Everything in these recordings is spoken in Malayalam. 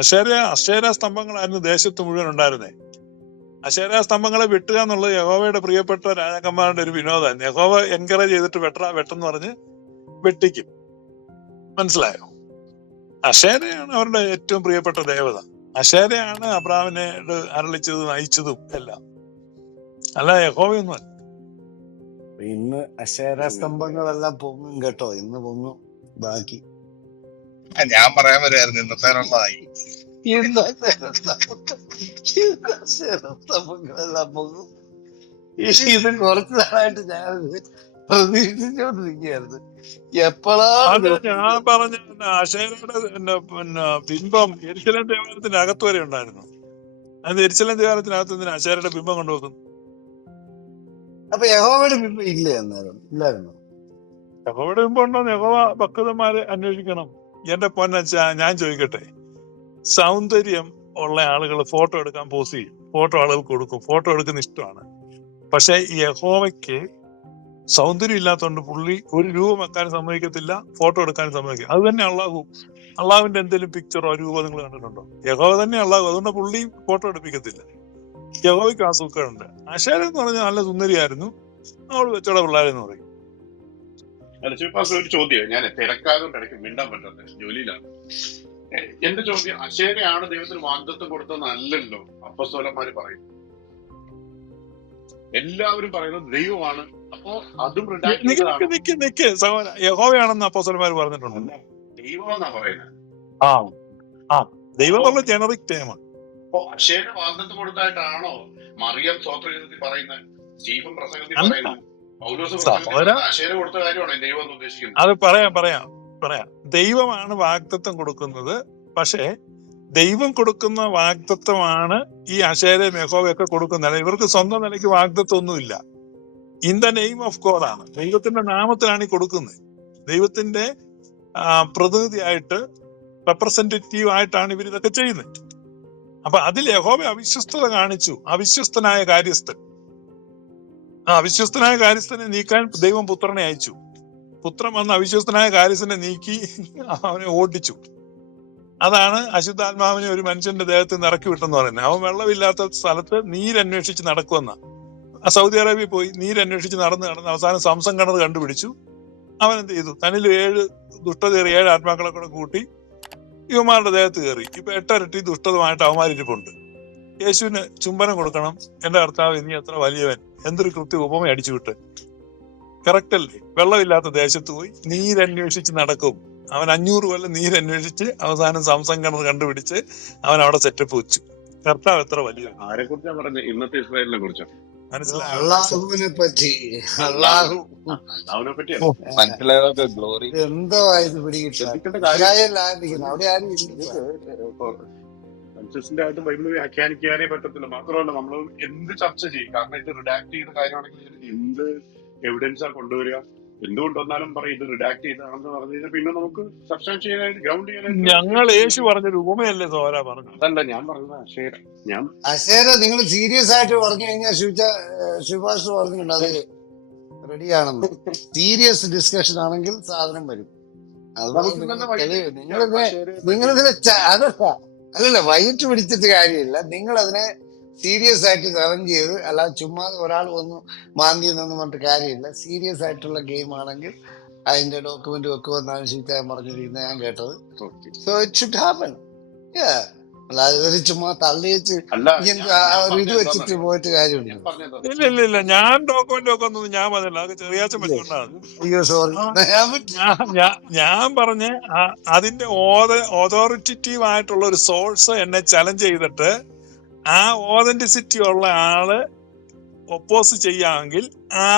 അശേര സ്തംഭങ്ങളായിരുന്നു ദേശത്ത് മുഴുവൻ ഉണ്ടായിരുന്നേ. അശേര സ്തംഭങ്ങളെ വെട്ടുക എന്നുള്ളത് യഹോവയുടെ പ്രിയപ്പെട്ട രാജാക്കന്മാരുടെ ഒരു വിനോദമായിരുന്നു. യഹോവ എൻകറേജ് ചെയ്തിട്ട് വെട്ടെന്ന് പറഞ്ഞ് വെട്ടിക്കും. മനസ്സിലായോ? അശേരയാണ് അവരുടെ ഏറ്റവും പ്രിയപ്പെട്ട ദേവത. അശേരയാണ് അബ്രാമിനെ അരളിച്ചതും നയിച്ചതും എല്ലാം, അല്ല യഹോവയൊന്നും അല്ല. ഇന്ന് അശേര സ്തംഭങ്ങളെല്ലാം പൊങ്ങും കേട്ടോ, ഇന്ന് പൊങ്ങും. ബാക്കി ഞാൻ പറയാൻ വരുമായിരുന്നു ഇന്നത്തേനുള്ളതായി. ഇന്ന് അശേര സ്തംഭങ്ങളെല്ലാം പൊങ്ങും. ഇത് കുറച്ചു നാളായിട്ട് ഞാൻ പ്രതീക്ഷിച്ചോണ്ടിരിക്കുകയായിരുന്നു എപ്പോഴാണ് അത് ഞാൻ പറഞ്ഞ അശേരയുടെ ബിംബം യെരൂശലേം ദേവാലയത്തിന്റെ അകത്ത് വരെ ഉണ്ടായിരുന്നു. അത് യെരൂശലേം ദേവാലയത്തിനകത്ത് എന്തിനാ അശേരയുടെ ബിംബം കൊണ്ടുവെക്കുന്നു? അപ്പൊ യഹോവയുടെ ബിംബം ഇല്ലേ അന്നേരം? ഇല്ലായിരുന്നു. യഹോവയുടെ ബിംബം ഉണ്ടോന്ന് യഹോവ ഭക്തന്മാരെ അന്വേഷിക്കണം. എന്റെ പൊന്നച്ചാ, ഞാൻ ചോദിക്കട്ടെ, സൗന്ദര്യം ഉള്ള ആളുകൾ ഫോട്ടോ എടുക്കാൻ പോസ് ചെയ്യും, ഫോട്ടോ ആളുകൾക്ക് കൊടുക്കും, ഫോട്ടോ എടുക്കുന്ന ഇഷ്ടമാണ്. പക്ഷെ യഹോവയ്ക്ക് സൗന്ദര്യം ഇല്ലാത്തതുകൊണ്ട് പുള്ളി ഒരു രൂപം വെക്കാൻ സമ്മതിക്കത്തില്ല, ഫോട്ടോ എടുക്കാൻ സമ്മതിക്കും. അത് തന്നെ അള്ളാഹുവിന്റെ എന്തെങ്കിലും പിക്ചറോ രൂപോ നിങ്ങൾ കണ്ടിട്ടുണ്ടോ? യഹോവ തന്നെ അള്ളാഹു, അതുകൊണ്ട് പുള്ളി ഫോട്ടോ എടുപ്പിക്കത്തില്ല. യഹോവയ്ക്ക് ആ സുഖമുണ്ട്. അശേര എന്ന് പറഞ്ഞാൽ നല്ല സുന്ദരിയായിരുന്നു, അവള് വെച്ചോടെ പിള്ളേരെന്ന് പറയും. ഒരു ചോദ്യം, ഞാൻ തിരക്കാതുകൊണ്ട് ഇടയ്ക്ക് മിണ്ടാൻ പറ്റാത്ത ജോലിയിലാണ്. എന്റെ ചോദ്യം, അശേരയാണ് ദൈവത്തിന് വാഗ്ദത്തം കൊടുത്തതെന്നല്ലല്ലോ അപ്പസ്തോലന്മാര് പറയും. എല്ലാവരും പറയുന്നത് ദൈവമാണ്. അപ്പോ അതും സഹോദര, യഹോവയാണെന്ന് അപ്പോസ്തലന്മാർ പറഞ്ഞിട്ടുണ്ട്. ദൈവം എന്നാ പറയുന്നത്. ദൈവം എന്നുള്ള ജനറിക് ടേമാണ്. അപ്പോ അശേര വാഗ്ദത്തം കൊടുത്തായിട്ടാണോ മറിയം സ്തോത്രഗീതത്തിൽ പറയുന്നത്, സ്റ്റീഫൻ പ്രസംഗത്തിൽ പറയുന്നത്, പൗലോസ് പ്രസംഗത്തിൽ അശേര കൊടുത്ത കാര്യമാണ് ദൈവം എന്ന് ഉദ്ദേശിക്കുന്നത്? അത് പറയാം. ദൈവമാണ് വാഗ്ദത്തം കൊടുക്കുന്നത്. പക്ഷേ ദൈവം കൊടുക്കുന്ന വാഗ്ദത്തമാണ് ഈ അശേര യഹോവയൊക്കെ കൊടുക്കുന്നത്. ഇവർക്ക് സ്വന്തം നിലയ്ക്ക് വാഗ്ദത്തം ഒന്നുമില്ല. In the name of God ആണ്, ദൈവത്തിന്റെ നാമത്തിലാണ് ഈ കൊടുക്കുന്നത്. ദൈവത്തിന്റെ പ്രതിനിധിയായിട്ട്, റെപ്രസെന്റേറ്റീവ് ആയിട്ടാണ് ഇവർ ഇതൊക്കെ ചെയ്യുന്നത്. അപ്പൊ അതിൽ യഹോവ അവിശ്വസ്തത കാണിച്ചു. അവിശ്വസ്തനായ കാര്യസ്ഥൻ, അവിശ്വസ്തനായ കാര്യസ്ഥനെ നീക്കാൻ ദൈവം പുത്രനെ അയച്ചു. പുത്രൻ വന്ന് അവിശ്വസ്തനായ കാര്യസ്ഥനെ നീക്കി അവനെ ഓടിച്ചു. അതാണ് അശുദ്ധാത്മാവിനെ ഒരു മനുഷ്യന്റെ ദേഹത്ത് നിന്ന് ഇറക്കി വിട്ടെന്ന് പറയുന്നത്. അവൻ വെള്ളമില്ലാത്ത സ്ഥലത്ത് നീരന്വേഷിച്ച് നടക്കുമെന്ന. സൗദി അറേബ്യ പോയി നീരന്വേഷിച്ച് നടന്ന് അവസാനം സംസം കിണർ കണ്ടുപിടിച്ചു. അവൻ എന്ത് ചെയ്തു? തന്നിൽ 7 ദുഷ്ടതേറിയ 7 ആത്മാക്കളെ കൂടെ കൂട്ടി യുവമാരുടെ ദേഹത്ത് കയറി. ഇപ്പൊ 8 ഇരട്ടി ദുഷ്ടതമായിട്ട് അവന്മാരിരിപ്പുണ്ട്. യേശുവിന് ചുംബനം കൊടുക്കണം. എന്റെ കർത്താവ്, നീ എത്ര വലിയവൻ, എന്തൊരു കൃത്യ ഉപമ അടിച്ചു വിട്ട്. കറക്റ്റ് അല്ലേ? വെള്ളമില്ലാത്ത ദേശത്ത് പോയി നീരന്വേഷിച്ച് നടക്കും. അവൻ 500 കൊല്ലം നീരന്വേഷിച്ച് അവസാനം സംസം കിണർ കണ്ടുപിടിച്ച് അവൻ അവിടെ സെറ്റപ്പ് വെച്ചു. കർത്താവ് എത്ര വലിയ. ആരെ കുറിച്ചാ പറഞ്ഞത്? ഇന്നത്തെ ഇസ്രായേലിനെ കുറിച്ചോ? അള്ളാഹുവിനെ പറ്റി. അള്ളാഹുവിനെ പറ്റിയാണ് എന്തോ ആയത് പിടികിട്ടില്ല. അവിടെ ആരും കൺസിസ്റ്റന്റ് ആയിട്ട് ബൈബിൾ വ്യാഖ്യാനിക്കാനേ പറ്റത്തില്ല. മാത്രമല്ല നമ്മൾ എന്ത് ചർച്ച ചെയ്യും, കാരണം ഇത് റിഡാക്ട് ചെയ്ത കാര്യമാണെങ്കിൽ എന്ത് എവിഡൻസാ കൊണ്ടുവരിക? എന്തുകൊണ്ടുവന്നാലും പറയും ഇത് റിഡാക്ട് ചെയ്താണെന്ന് പറഞ്ഞു കഴിഞ്ഞാൽ പിന്നെ നമുക്ക് സബ്സ്റ്റാൻഷിയേറ്റ് ചെയ്യാനായിട്ട്, ഗ്രൗണ്ട് ചെയ്യാനായിട്ട്. ഞങ്ങൾ യേശു പറഞ്ഞൊരു ഉപമയല്ലേ സോരാ പറഞ്ഞു? അതല്ല ഞാൻ പറഞ്ഞത് അശേര. നിങ്ങൾ സീരിയസ് ആയിട്ട് പറഞ്ഞു കഴിഞ്ഞാൽ ശുഭാഷ് പറഞ്ഞിട്ടുണ്ട് അത് റെഡിയാണെന്ന്. സീരിയസ് ഡിസ്കഷൻ ആണെങ്കിൽ സാധനം വരും. നിങ്ങളിതിനെ അതല്ല വൈകിട്ട് പിടിച്ചിട്ട് കാര്യമില്ല. നിങ്ങൾ അതിനെ സീരിയസ് ആയിട്ട് ചലഞ്ച് ചെയ്ത്, അല്ലാതെ ചുമ്മാ ഒരാൾ വന്നു മാന്തി എന്നൊന്നും പറഞ്ഞിട്ട് കാര്യമില്ല. സീരിയസ് ആയിട്ടുള്ള ഗെയിം ആണെങ്കിൽ അതിന്റെ ഡോക്യുമെന്റ് വെക്കുമെന്നാണ് ശീറ്റാൻ പറഞ്ഞിരിക്കുന്നത്, ഞാൻ കേട്ടത്. So it should happen. അല്ലാതെ ചുമ്മാ തള്ളി വെച്ച് ഇത് വെച്ചിട്ട് പോയിട്ട് കാര്യമുണ്ട്. ഇല്ല, ഞാൻ ഡോക്യുമെന്റ് വെക്കൊന്നും ഞാൻ പറഞ്ഞില്ല. അത് ചെറിയാച്ചൻ വെച്ചുകൊണ്ടാണ്. അയ്യോ സോറി. ഞാൻ പറഞ്ഞ അതിന്റെ ഓതോറിറ്റേറ്റീവ് ആയിട്ടുള്ള ഒരു സോഴ്സ് എന്നെ ചലഞ്ച് ചെയ്തിട്ട് ആ ഓതന്റിസിറ്റി ഉള്ള ആള് ഒപ്പോസ് ചെയ്യാമെങ്കിൽ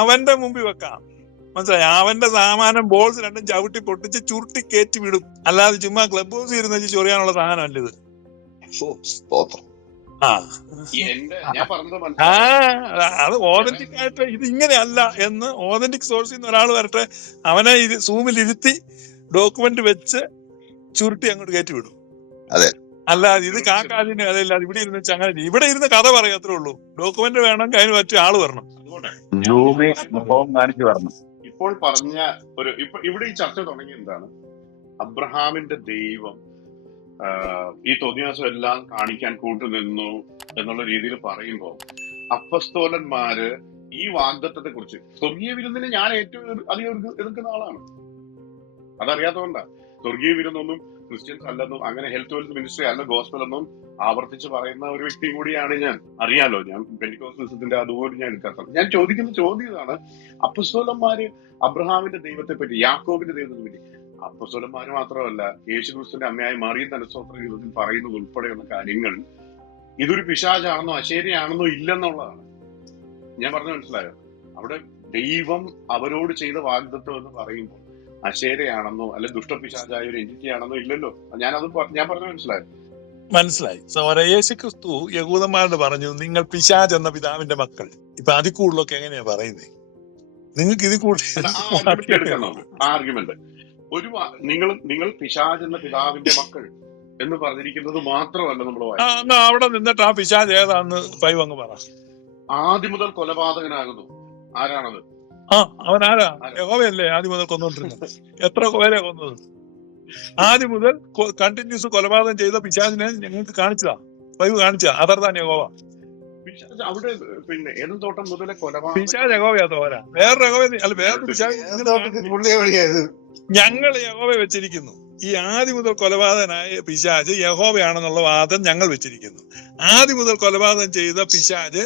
അവന്റെ മുമ്പിൽ വെക്കാം. മനസ്സിലായി? അവന്റെ സാമാനം ബോൾസ് രണ്ടും ചവിട്ടി പൊട്ടിച്ച് ചുരുട്ടി കയറ്റി വിടും. അല്ലാതെ ചുമ്മാ ക്ലബ് ഹൗസ് ഇരുന്ന് ചൊറിയാനുള്ള സാധനമല്ല ഇത്. അത് ഓതന്റിക് ആയിട്ട് ഇത് ഇങ്ങനെയല്ല എന്ന് ഓതന്റിക് സോഴ്സിൽ നിന്ന് ഒരാൾ വരട്ടെ, അവനെ സൂമിൽ ഇരുത്തി ഡോക്യുമെന്റ് വെച്ച് ചുരുട്ടി അങ്ങോട്ട് കയറ്റി വിടും. അല്ലാതെ ഇത് കാക്കാതിന്റെ കഥയില്ലാതെ ഇവിടെ ഇരുന്ന് അങ്ങനെ ഇവിടെ ഇരുന്ന് കഥ പറയാത്രേ ഉള്ളൂ. ഡോക്യുമെന്റ് വേണമെങ്കിൽ അതിന് പറ്റിയ ആള് വരണം. ഇപ്പോൾ പറഞ്ഞ ഇവിടെ ഈ ചർച്ച തുടങ്ങി എന്താണ്? അബ്രഹാമിന്റെ ദൈവം ഈ തോന്നിയാസം എല്ലാം കാണിക്കാൻ കൂട്ടുനിന്നു എന്നുള്ള രീതിയിൽ പറയുമ്പോൾ അപ്പസ്തോലന്മാര് ഈ വാഗ്ദത്തത്തെ കുറിച്ച് സ്വർഗീയ വിരുന്നിന് ഞാൻ ഏറ്റവും അധികം എതിർക്കുന്ന ആളാണ്. അതറിയാത്തതുകൊണ്ടാ. സ്വർഗീയ വിരുന്നൊന്നും ക്രിസ്ത്യൻസ് അല്ലെന്നും അങ്ങനെ ഹെൽത്ത് വെൽത്ത് മിനിസ്ട്രി അല്ല ഗോസ്പൽ എന്നും ആവർത്തിച്ച് പറയുന്ന ഒരു വ്യക്തി കൂടിയാണ് ഞാൻ. അറിയാലോ, ഞാൻ പെന്റിക്കോസ്റ്റലിസത്തിന്റെ അതുപോലെ ഞാൻ എടുക്കാത്തത്. ഞാൻ ചോദിക്കുന്ന ചോദ്യം ഇതാണ്, അപ്പസ്തോലന്മാര് അബ്രഹാമിന്റെ ദൈവത്തെ പറ്റി, യാക്കോബിന്റെ ദൈവത്തെ പറ്റി, അപ്പസ്തോലന്മാര് മാത്രമല്ല യേശു ക്രിസ്തുവിന്റെ അമ്മയായ മറിയം തന്റെ സ്വത്ര ജീവിതത്തിൽ പറയുന്നത് ഉൾപ്പെടെയുള്ള കാര്യങ്ങൾ ഇതൊരു പിശാചാണെന്നോ അശേരിയാണെന്നോ ഇല്ലെന്നുള്ളതാണ്. ഞാൻ പറഞ്ഞു മനസ്സിലായോ? അവിടെ ദൈവം അവരോട് ചെയ്ത വാഗ്ദത്തം എന്ന് പറയുമ്പോൾ അശേരയാണെന്നോ അല്ലെ ദുഷ്ടപിശാചായ ഒരു എൻറ്റിറ്റി ആണെന്നോ ഇല്ലല്ലോ. ഞാൻ പറഞ്ഞു മനസ്സിലായി. യേശു ക്രിസ്തു യഹൂദന്മാരോട് പറഞ്ഞു, നിങ്ങൾ പിശാച് എന്ന പിതാവിന്റെ മക്കൾ. ഇപ്പൊ അതിൽ കൂടുതലൊക്കെ എങ്ങനെയാ പറയുന്നത്? നിങ്ങൾക്ക് ഇതിൽ കൂടുതൽ ആർഗ്യുമെന്റ് ഒരു നിങ്ങൾ പിശാച് എന്ന പിതാവിന്റെ മക്കൾ എന്ന് പറഞ്ഞിരിക്കുന്നത് മാത്രമല്ല നമ്മൾ അവിടെ നിന്നിട്ട് ആ പിശാച് ഏതാന്ന് പൈവ് അങ്ങ് പറ. ആദ്യം മുതൽ കൊലപാതകനാകുന്നു. ആരാണത്? അവൻ ആരാ? യഹോവയല്ലേ ആദ്യം മുതൽ കൊന്നോണ്ടിരുന്നത്? എത്ര പേരെ കൊന്നത്? ആദ്യം മുതൽ കണ്ടിന്യൂസ് കൊലപാതകം ചെയ്ത പിശാചിനെ ഞങ്ങൾക്ക് കാണിച്ചതാ, പൈവ് കാണിച്ചാ. അതർതാൻ യഹോവ. അവിടെ പിന്നെ ഏതും തോട്ടം മുതലേ പിശാച് യഹോവയാ തോരാ, വേറൊരു യഹോവ അല്ല, വേറൊരു പിശാച്. ഞങ്ങൾ യഹോവ വെച്ചിരിക്കുന്നു. ഈ ആദ്യം മുതൽ കൊലപാതകനായ പിശാച് യഹോവയാണെന്നുള്ള വാദം ഞങ്ങൾ വെച്ചിരിക്കുന്നു. ആദ്യം മുതൽ കൊലപാതകം ചെയ്ത പിശാച്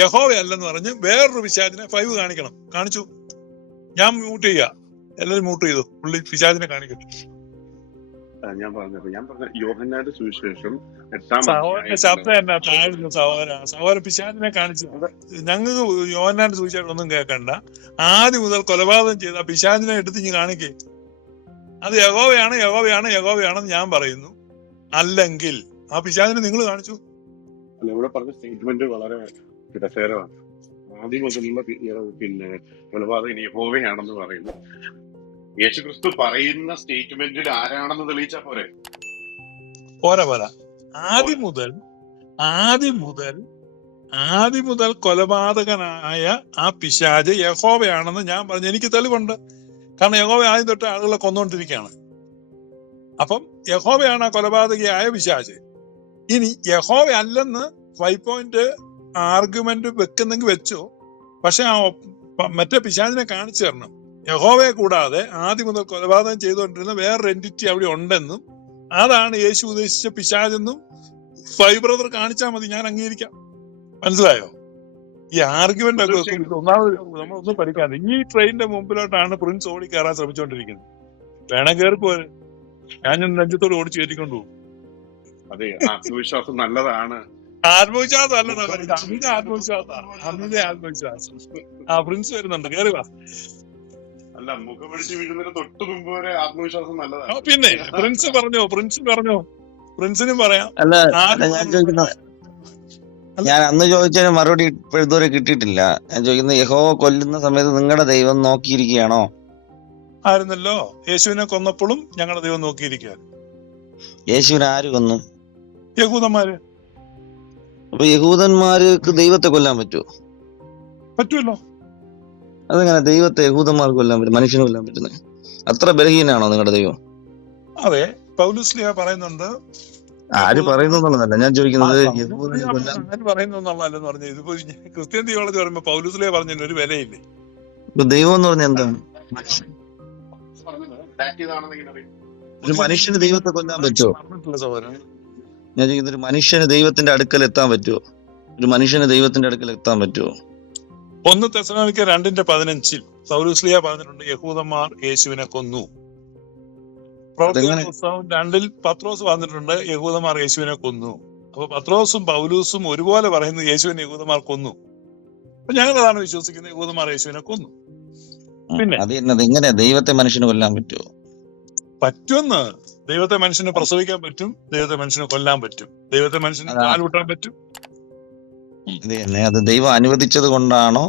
യഹോവയല്ലെന്ന് പറഞ്ഞ് വേറൊരു പിശാചിനെ പൈവ് കാണിക്കണം. കാണിച്ചു. ഞാൻ മ്യൂട്ട് ചെയ്യാ, എല്ലാവരും മ്യൂട്ട് ചെയ്തു. പുള്ളി പിശാചിനെ കാണിക്കട്ടെ. ഞാൻ പറഞ്ഞ യോഹന്നാന്റെ സുവിശേഷം ശബ്ദം എന്നാ താഴ്ന്നു സഹോദരൻ പിശാചിനെ കാണിച്ചു. ഞങ്ങൾക്ക് യോഹന്നാന്റെ സുവിശേഷം ഒന്നും കേൾക്കണ്ട. ആദ്യം മുതൽ കൊലപാതകം ചെയ്ത പിശാചിനെ എടുത്ത് ഇനി കാണിക്കേ. അത് യഹോവയാണ് യഹോവയാണ് യഹോവയാണെന്ന് ഞാൻ പറയുന്നു. അല്ലെങ്കിൽ ആ പിശാചിനെ നിങ്ങൾ കാണിച്ചു. അല്ല, ഇവിടെ പറഞ്ഞ സ്റ്റേറ്റ്മെന്റ് വളരെ രസകരമാണ്. ആദ്യം മുതലുള്ള പിന്നെ കൊലപാതകൻ യഹോവയാണെന്ന് പറയുന്നു. യേശുക്രിസ്തു പറയുന്ന സ്റ്റേറ്റ്മെന്റിൽ ആരാണെന്ന് തെളിയിച്ചാ പോരെ? പോരാ. ആദ്യം മുതൽ കൊലപാതകനായ ആ പിശാച് യഹോവയാണെന്ന് ഞാൻ പറഞ്ഞു. എനിക്ക് തെളിവുണ്ട്. കാരണം യഹോവ ആദ്യം തൊട്ട് ആളുകളെ കൊന്നുകൊണ്ടിരിക്കുകയാണ്. അപ്പം യഹോവയാണ് ആ കൊലപാതകയായ പിശാച്. ഇനി യഹോവ അല്ലെന്ന് 5 പോയിന്റ് ആർഗ്യുമെന്റ് വെക്കുന്നെങ്കിൽ വെച്ചോ. പക്ഷെ ആ മറ്റേ പിശാചിനെ കാണിച്ചു തരണം. യഹോവയെ കൂടാതെ ആദ്യം മുതൽ കൊലപാതകം ചെയ്തുകൊണ്ടിരുന്ന വേറൊരു എൻറ്റിറ്റി അവിടെ ഉണ്ടെന്നും അതാണ് യേശു ഉദ്ദേശിച്ച പിശാചെന്നും ഫൈവ് ബ്രദർ കാണിച്ചാൽ മതി, ഞാൻ അംഗീകരിക്കാം. മനസ്സിലായോ? ഈ ആർഗ്യുമെന്റ് ഒക്കെ ഒന്നാമത് നമ്മളൊന്നും പഠിക്കാതെ ഈ ട്രെയിനിന്റെ മുമ്പിലോട്ടാണ് പ്രിൻസ് ഓടി കയറാൻ ശ്രമിച്ചുകൊണ്ടിരിക്കുന്നത്. വേണം കയറിപ്പോര്, ഞാൻ നെഞ്ചത്തോട് ഓടിച്ച് കയറ്റിക്കൊണ്ടു പോകും. അതെ, ആത്മവിശ്വാസം നല്ലതാണ്. ആത്മവിശ്വാസം അല്ല, ആത്മവിശ്വാസം. പ്രിൻസ് വരുന്നുണ്ട്, കയറി വാ. അല്ല, മുഖമടിച്ച് വീഴുന്നതിന് തൊട്ട് മുമ്പ് വരെ ആത്മവിശ്വാസം നല്ലതാണ്. പിന്നെ പ്രിൻസിനും പറയാം. അല്ല, ഞാൻ ചോദിക്കുന്നത്, ഞാൻ അന്ന് ചോദിച്ചതിന് മറുപടി ഇപ്പോഴത്തെ കിട്ടിയിട്ടില്ല. ഞാൻ ചോദിക്കുന്നത്, യഹോവ കൊല്ലുന്ന സമയത്ത് നിങ്ങളുടെ ദൈവം നോക്കിയിരിക്കുകയാണോ? ആയിരുന്നല്ലോ. യേശുവിനെ കൊന്നപ്പോഴും ഞങ്ങളുടെ ദൈവം നോക്കിയിരിക്കുക. യേശുവിനെ ആര് കൊന്നു? യഹൂദന്മാര്. അപ്പൊ യഹൂദന്മാർക്ക് ദൈവത്തെ കൊല്ലാൻ പറ്റുമോ? പറ്റുമല്ലോ. അതെങ്ങനെ ദൈവത്തെ യഹൂദന്മാർക്ക് കൊല്ലാൻ പറ്റും, മനുഷ്യന് കൊല്ലാൻ പറ്റുന്നത്? അത്ര ബലഹീനാണോ നിങ്ങളുടെ ദൈവം? അതെ, പൗലോസ്ലീഹ പറയുന്നുണ്ട്. ആര് പറയുന്നല്ല ഞാൻ ചോദിക്കുന്നത്. ആര് പറയുന്നല്ലെന്ന് പറഞ്ഞു. ഇതിപ്പോ ക്രിസ്ത്യൻ തിയോളജി പറയുമ്പോ പൗലോസ്ലീഹ പറഞ്ഞതിന് ഒരു വിലയില്ലേ? ദൈവം എന്ന് പറഞ്ഞാൽ എന്താണ്? ഒരു മനുഷ്യന് ദൈവത്തെ കൊല്ലാൻ പറ്റുമോ? ഞാൻ ചോദിക്കുന്നത്, ഒരു മനുഷ്യന് ദൈവത്തിന്റെ അടുക്കൽ എത്താൻ പറ്റുമോ? ഒരു മനുഷ്യന് ദൈവത്തിന്റെ അടുക്കൽ എത്താൻ പറ്റുമോ? 1 തെസ്സലോനിക്കർ 2:15 പൗലോസ്ലീഹ പറഞ്ഞിട്ടുണ്ട്, യഹൂദന്മാർ യേശുവിനെ കൊന്നു. പ്രവർത്തന പുസ്തകം 2 പത്രോസ് പറഞ്ഞിട്ടുണ്ട്, യഹൂദന്മാർ യേശുവിനെ കൊന്നു. അപ്പൊ പത്രോസും പൗലൂസും ഒരുപോലെ പറയുന്നത് യേശുവിനെ യഹൂദന്മാർ കൊന്നു. അപ്പൊ ഞങ്ങൾ അതാണ് വിശ്വസിക്കുന്നത്, യഹൂദന്മാർ യേശുവിനെ കൊന്നു. പിന്നെ ഇങ്ങനെ ദൈവത്തെ മനുഷ്യന് കൊല്ലാൻ പറ്റുമോ? പറ്റുമെന്ന്. ദൈവത്തെ മനുഷ്യനെ പ്രസവിക്കാൻ പറ്റും, ദൈവത്തെ മനുഷ്യനെ കൊല്ലാൻ പറ്റും, ദൈവത്തെ മനുഷ്യന് കാലൂട്ടാൻ പറ്റും. അത് ദൈവം അനുവദിച്ചത് കൊണ്ടാണോ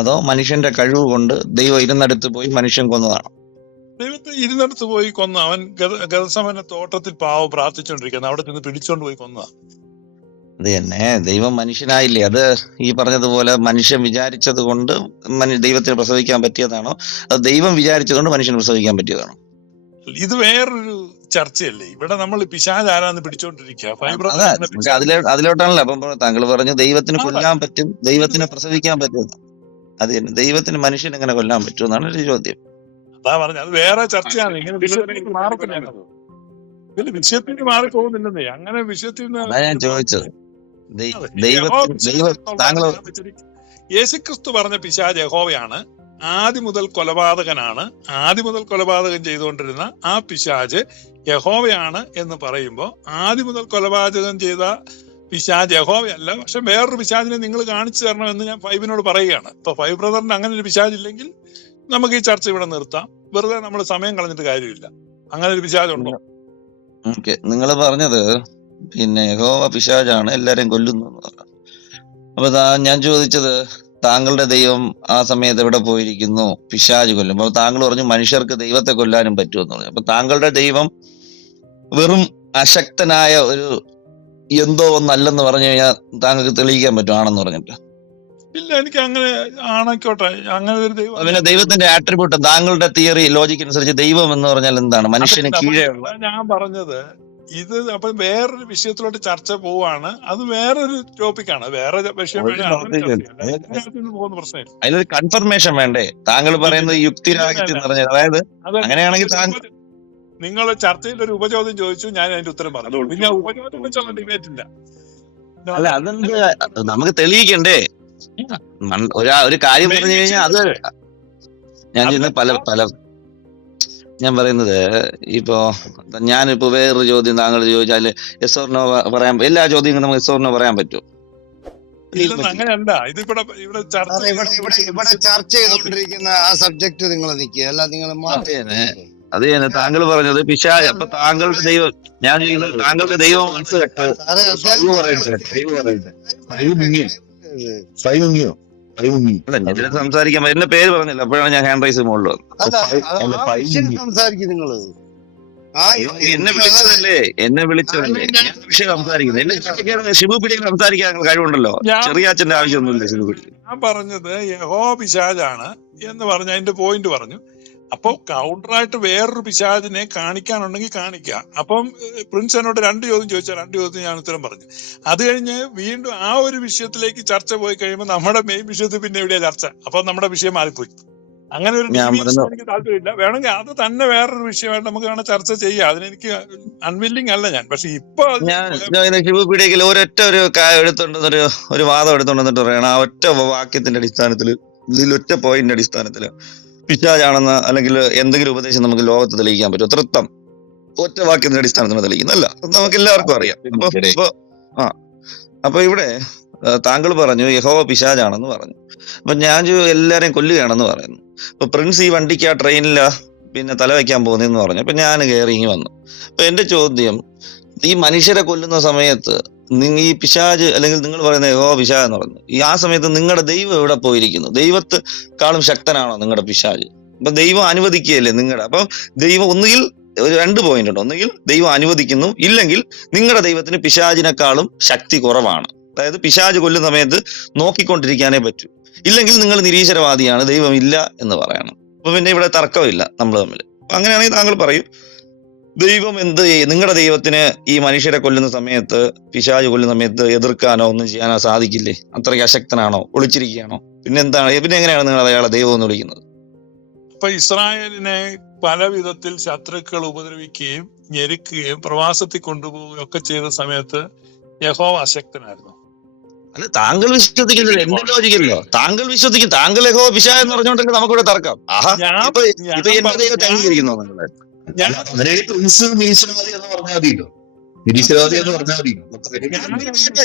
അതോ മനുഷ്യന്റെ കഴിവ് കൊണ്ട് ദൈവം ഇരുന്നടുത്ത് പോയി മനുഷ്യൻ കൊന്നതാണോ? ദൈവത്തെ ഇരുന്നടുത്ത് പോയി കൊന്ന. അവൻ ഗതസമന തോട്ടത്തിൽ പാവം പ്രാർത്ഥിച്ചോണ്ടിരിക്കുന്ന, അവിടെ ചെന്ന് പിടിച്ചോണ്ട് പോയി കൊന്നതാ. അത് തന്നെ, ദൈവം മനുഷ്യനായില്ലേ? അത് ഈ പറഞ്ഞതുപോലെ മനുഷ്യൻ വിചാരിച്ചത് കൊണ്ട് ദൈവത്തിന് പ്രസവിക്കാൻ പറ്റിയതാണോ, അത് ദൈവം വിചാരിച്ചത് കൊണ്ട് മനുഷ്യന് പ്രസവിക്കാൻ പറ്റിയതാണോ? ഇത് വേറൊരു ചർച്ചയല്ലേ ഇവിടെ. നമ്മൾ പിശാച് ആരാന്ന് പിടിച്ചോണ്ടിരിക്കുക. ഫൈബർ അതാ അങ്ങനെ നമുക്ക് അതിലോട്ടാണല്ലോ. അപ്പം താങ്കൾ പറഞ്ഞു ദൈവത്തിന് അതാ കൊല്ലാൻ പറ്റും, ഇത് ദൈവത്തിന് വേറെ പ്രസവിക്കാൻ പറ്റും. അത് തന്നെ, ദൈവത്തിന് മനുഷ്യൻ എങ്ങനെ കൊല്ലാൻ പറ്റും എന്നാണ് ഒരു ചോദ്യം. അതാ പറഞ്ഞ അത് വേറെ ചർച്ചയാണ്. മനുഷ്യന് ഇങ്ങനെ അത്യുന്നതനെ വിഷയത്തിൽ നിന്ന് എങ്ങനെ മാറത്തില്ല. കൊല്ലാൻ പറ്റുമോ? ഇതിൽ വിഷയത്തിൽ നിന്ന് എങ്ങനെ മാറി പറ്റും? പോകുന്നില്ലെന്നേ. അങ്ങനെ വിഷയത്തിൽ നിന്ന് അതാ ഞാൻ ചോദിച്ചത്. അതെ, ഈ യഹോവ പിശാച് എന്നുള്ളതാണ് താങ്കൾ ഞാൻ വെച്ചിരിക്കുന്നത്. യേശുക്രിസ്തു പറഞ്ഞ പിശാച് യഹോവയാണ്. ആദ്യം മുതൽ കൊലപാതകനാണ്. ആദ്യം മുതൽ കൊലപാതകം ചെയ്തുകൊണ്ടിരുന്ന ആ പിശാച് യഹോവയാണ് എന്ന് പറയുമ്പോൾ ആദ്യം മുതൽ കൊലപാതകം ചെയ്ത പിശാച് യഹോവയല്ല, പക്ഷെ വേറൊരു പിശാചിനെ നിങ്ങൾ കാണിച്ചു തരണമെന്ന് ഞാൻ ഫൈബിനോട് പറയുകയാണ്. ഇപ്പൊ ഫൈബ് ബ്രദറിന് അങ്ങനെ ഒരു പിശാച് ഇല്ലെങ്കിൽ നമുക്ക് ഈ ചർച്ച ഇവിടെ നിർത്താം. വെറുതെ നമ്മൾ സമയം കളഞ്ഞിട്ട് കാര്യമില്ല. അങ്ങനെ ഒരു പിശാചുണ്ടോ? ഓക്കെ, നിങ്ങൾ പറഞ്ഞത് പിന്നെ യഹോവ പിശാചാണ്, എല്ലാരെയും കൊല്ലുന്നു എന്ന് പറഞ്ഞു. അപ്പൊ ഞാൻ ചോദിച്ചത് താങ്കളുടെ ദൈവം ആ സമയത്ത് എവിടെ പോയിരിക്കുന്നു? പിശാച് കൊല്ലും. അപ്പൊ താങ്കൾ പറഞ്ഞു മനുഷ്യർക്ക് ദൈവത്തെ കൊല്ലാനും പറ്റുമെന്ന് പറഞ്ഞു. അപ്പൊ താങ്കളുടെ ദൈവം വെറും അശക്തനായ ഒരു എന്തോ ഒന്നല്ലെന്ന് പറഞ്ഞു കഴിഞ്ഞാൽ താങ്കൾക്ക് തെളിയിക്കാൻ പറ്റും ആണെന്ന് പറഞ്ഞിട്ട്? ഇല്ല, എനിക്ക് അങ്ങനെ ആണായിക്കോട്ടെ. അങ്ങനെ ഒരു ദൈവം പിന്നെ ദൈവത്തിന്റെ ആട്രിബ്യൂട്ട്, താങ്കളുടെ തിയറി ലോജിക് അനുസരിച്ച് ദൈവം എന്ന് പറഞ്ഞാൽ എന്താണ്? മനുഷ്യന് കീഴെയുള്ള. ഞാൻ പറഞ്ഞത് ഇത്. അപ്പൊ വേറൊരു വിഷയത്തിലോട്ട് ചർച്ച പോവാണ്. അത് വേറൊരു ടോപ്പിക്കാണ്, വേറെ വിഷയം ഒരു ടോപ്പിക് പോകുന്ന പ്രശ്നമില്ല. അതിലൊരു കൺഫർമേഷൻ വേണ്ടേ? താങ്കൾ പറയുന്നത് യുക്തിരാഹിത്യം എന്ന് പറഞ്ഞാൽ, അതായത് അങ്ങനെയാണെങ്കിൽ നിങ്ങൾ ചർച്ചയിൽ ഒരു ഉപചോദ്യം ചോദിച്ചു, ഞാൻ അതിന്റെ ഉത്തരം പറഞ്ഞു. പിന്നെ ഉപചോദ്യം വെച്ചുള്ള ഡിബേറ്റ് ഇല്ല. അല്ല, അതെന്ത് നമുക്ക് തെളിയിക്കണ്ടേ? ഒരു കാര്യം പറഞ്ഞു കഴിഞ്ഞാൽ അത് ഞാൻ പറയുന്നത് ഇപ്പോ ഞാനിപ്പോ വേറൊരു ചോദ്യം താങ്കൾ ചോദിച്ചാല് എസ് ഓർ നോ പറയാൻ, എല്ലാ ചോദ്യങ്ങളും നമുക്ക് എസ് ഓർ നോ പറയാൻ പറ്റുമോ? അങ്ങനെയല്ല. ഇതിവിടെ ഇവിടെ ചർച്ച ഇവിടെ ചർച്ച ചെയ്തുകൊണ്ടിരിക്കുന്ന ആ സബ്ജക്ട് നിങ്ങൾ നിൽക്കുക, അല്ല നിങ്ങൾ അത് തന്നെ താങ്കൾ പറഞ്ഞത് പിശാച്. അപ്പൊ താങ്കളുടെ ദൈവം, ഞാൻ ചോദിക്കുന്നത് താങ്കളുടെ ദൈവം സംസാരിക്കാൻ എന്റെ പേര് പറഞ്ഞില്ല, അപ്പോഴാണ് ഞാൻ ഹാൻഡ് റൈസ് മുകളിൽ വന്നത്. സംസാരിക്കും നിങ്ങള്. എന്നെ വിളിച്ചതല്ലേ ഞാൻ വിഷയം സംസാരിക്കുന്നത്. എന്നെ ഷിബു പിടിക്കാൻ സംസാരിക്കാൻ കഴിവുണ്ടല്ലോ. ചെറിയ അച്ഛന്റെ ആവശ്യമൊന്നുമില്ല ഷിബു പിടി. ഞാൻ പറഞ്ഞത് യഹോവ പിശാചാണ് എന്ന് പറഞ്ഞ അതിന്റെ പോയിന്റ് പറഞ്ഞു. അപ്പൊ കൗണ്ടറായിട്ട് വേറൊരു പിശാചിനെ കാണിക്കാനുണ്ടെങ്കിൽ കാണിക്കാം. അപ്പം പ്രിൻസ് എന്നോട് 2 ചോദ്യം ചോദിച്ചാൽ 2 ചോദ്യത്തിന് ഞാൻ ഉത്തരം പറഞ്ഞു. അത് കഴിഞ്ഞ് വീണ്ടും ആ ഒരു വിഷയത്തിലേക്ക് ചർച്ച പോയി കഴിയുമ്പോൾ നമ്മുടെ മെയിൻ വിഷയത്തിൽ പിന്നെ എവിടെയാ ചർച്ച? അപ്പൊ നമ്മുടെ വിഷയം മാറിപ്പോയി. അങ്ങനെ ഒരു ഡീവിയേഷൻ എനിക്ക് താല്പര്യമില്ല. വേണമെങ്കിൽ അത് തന്നെ വേറൊരു വിഷയമായിട്ട് നമുക്ക് വേണം ചർച്ച ചെയ്യാം. അതിനെനിക്ക് അൺവില്ലിങ് അല്ല ഞാൻ. പക്ഷെ ഇപ്പൊ ഞാൻ ഷിബു പിടിക്കൽ ഒരൊറ്റ ഒരു എടുത്തോണ്ടെന്നൊരു ഒരു വാദം എടുത്തോണ്ടെന്നിട്ട് പറയണം, ആ ഒറ്റ വാക്യത്തിന്റെ അടിസ്ഥാനത്തിൽ, ഇതിലൊറ്റ പോയിന്റിന്റെ അടിസ്ഥാനത്തിൽ പിശാചാണെന്ന് അല്ലെങ്കിൽ എന്തെങ്കിലും ഉപദേശം നമുക്ക് ലോകത്ത് തെളിയിക്കാൻ പറ്റുമോ? തൃത്വം ഒറ്റ വാക്യത്തിന്റെ അടിസ്ഥാനത്തിൽ തെളിയിക്കുന്നല്ല, നമുക്ക് എല്ലാവർക്കും അറിയാം. അപ്പൊ ഇവിടെ താങ്കൾ പറഞ്ഞു യഹോവ പിശാചാണെന്ന് പറഞ്ഞു. അപ്പൊ ഞാൻ എല്ലാരെയും കൊല്ലുകയാണെന്ന് പറയുന്നു. അപ്പൊ പ്രിൻസ് ഈ വണ്ടിക്ക് ആ ട്രെയിനിലാ പിന്നെ തല വയ്ക്കാൻ പോകുന്നതെന്ന് പറഞ്ഞു. അപ്പൊ ഞാൻ കയറി ഇങ്ങി വന്നു. അപ്പൊ എന്റെ ചോദ്യം, ഈ മനുഷ്യരെ കൊല്ലുന്ന സമയത്ത് ഈ പിശാജ് അല്ലെങ്കിൽ നിങ്ങൾ പറയുന്ന യഹോവ പിശാച് എന്ന് പറഞ്ഞു, ഈ ആ സമയത്ത് നിങ്ങളുടെ ദൈവം എവിടെ പോയിരിക്കുന്നു? ദൈവത്തെക്കാളും ശക്തനാണോ നിങ്ങളുടെ പിശാജ്? അപ്പൊ ദൈവം അനുവദിക്കുകയല്ലേ നിങ്ങളുടെ? അപ്പൊ ദൈവം ഒന്നുകിൽ ഒരു 2 പോയിന്റ് ഉണ്ട്. ഒന്നുകിൽ ദൈവം അനുവദിക്കുന്നു, ഇല്ലെങ്കിൽ നിങ്ങളുടെ ദൈവത്തിന് പിശാചിനെക്കാളും ശക്തി കുറവാണ്. അതായത് പിശാച് കൊല്ലുന്ന സമയത്ത് നോക്കിക്കൊണ്ടിരിക്കാനേ പറ്റൂ, ഇല്ലെങ്കിൽ നിങ്ങൾ നിരീശ്വരവാദിയാണ്, ദൈവം ഇല്ല എന്ന് പറയണം. അപ്പൊ പിന്നെ ഇവിടെ തർക്കമില്ല നമ്മൾ തമ്മിൽ. അപ്പൊ അങ്ങനെയാണെങ്കിൽ താങ്കൾ പറയൂ, ദൈവം എന്ത് ചെയ്യും? നിങ്ങളുടെ ദൈവത്തിന് ഈ മനുഷ്യരെ കൊല്ലുന്ന സമയത്ത്, പിശാച് കൊല്ലുന്ന സമയത്ത് എതിർക്കാനോ ഒന്നും ചെയ്യാനോ സാധിക്കില്ലേ? അത്രയ്ക്ക് അശക്തനാണോ? ഒളിച്ചിരിക്കുകയാണോ? പിന്നെ എന്താണ്? പിന്നെ എങ്ങനെയാണ് നിങ്ങൾ അയാളെ ദൈവം എന്ന് വിളിക്കുന്നത്? ഇപ്പൊ ഇസ്രായേലിനെ പല വിധത്തിൽ ശത്രുക്കൾ ഉപദ്രവിക്കുകയും ഞെരുക്കുകയും പ്രവാസത്തിൽ കൊണ്ടുപോവുകയും ഒക്കെ ചെയ്ത സമയത്ത് യഹോവ അശക്തനായിരുന്നു. അല്ല, താങ്കൾ വിശ്വസിക്കുന്നില്ല, എന്റെ ലോജിക്കല്ലോ. താങ്കൾ വിശ്വസിക്കും, താങ്കൾ യഹോവ പിശാച് എന്ന് പറഞ്ഞുകൊണ്ടല്ലേ നമുക്കിവിടെ തർക്കം. ഇപ്പൊ എന്റെ ദൈവത്തെ അംഗീകരിക്കുന്നോ നിങ്ങളെ?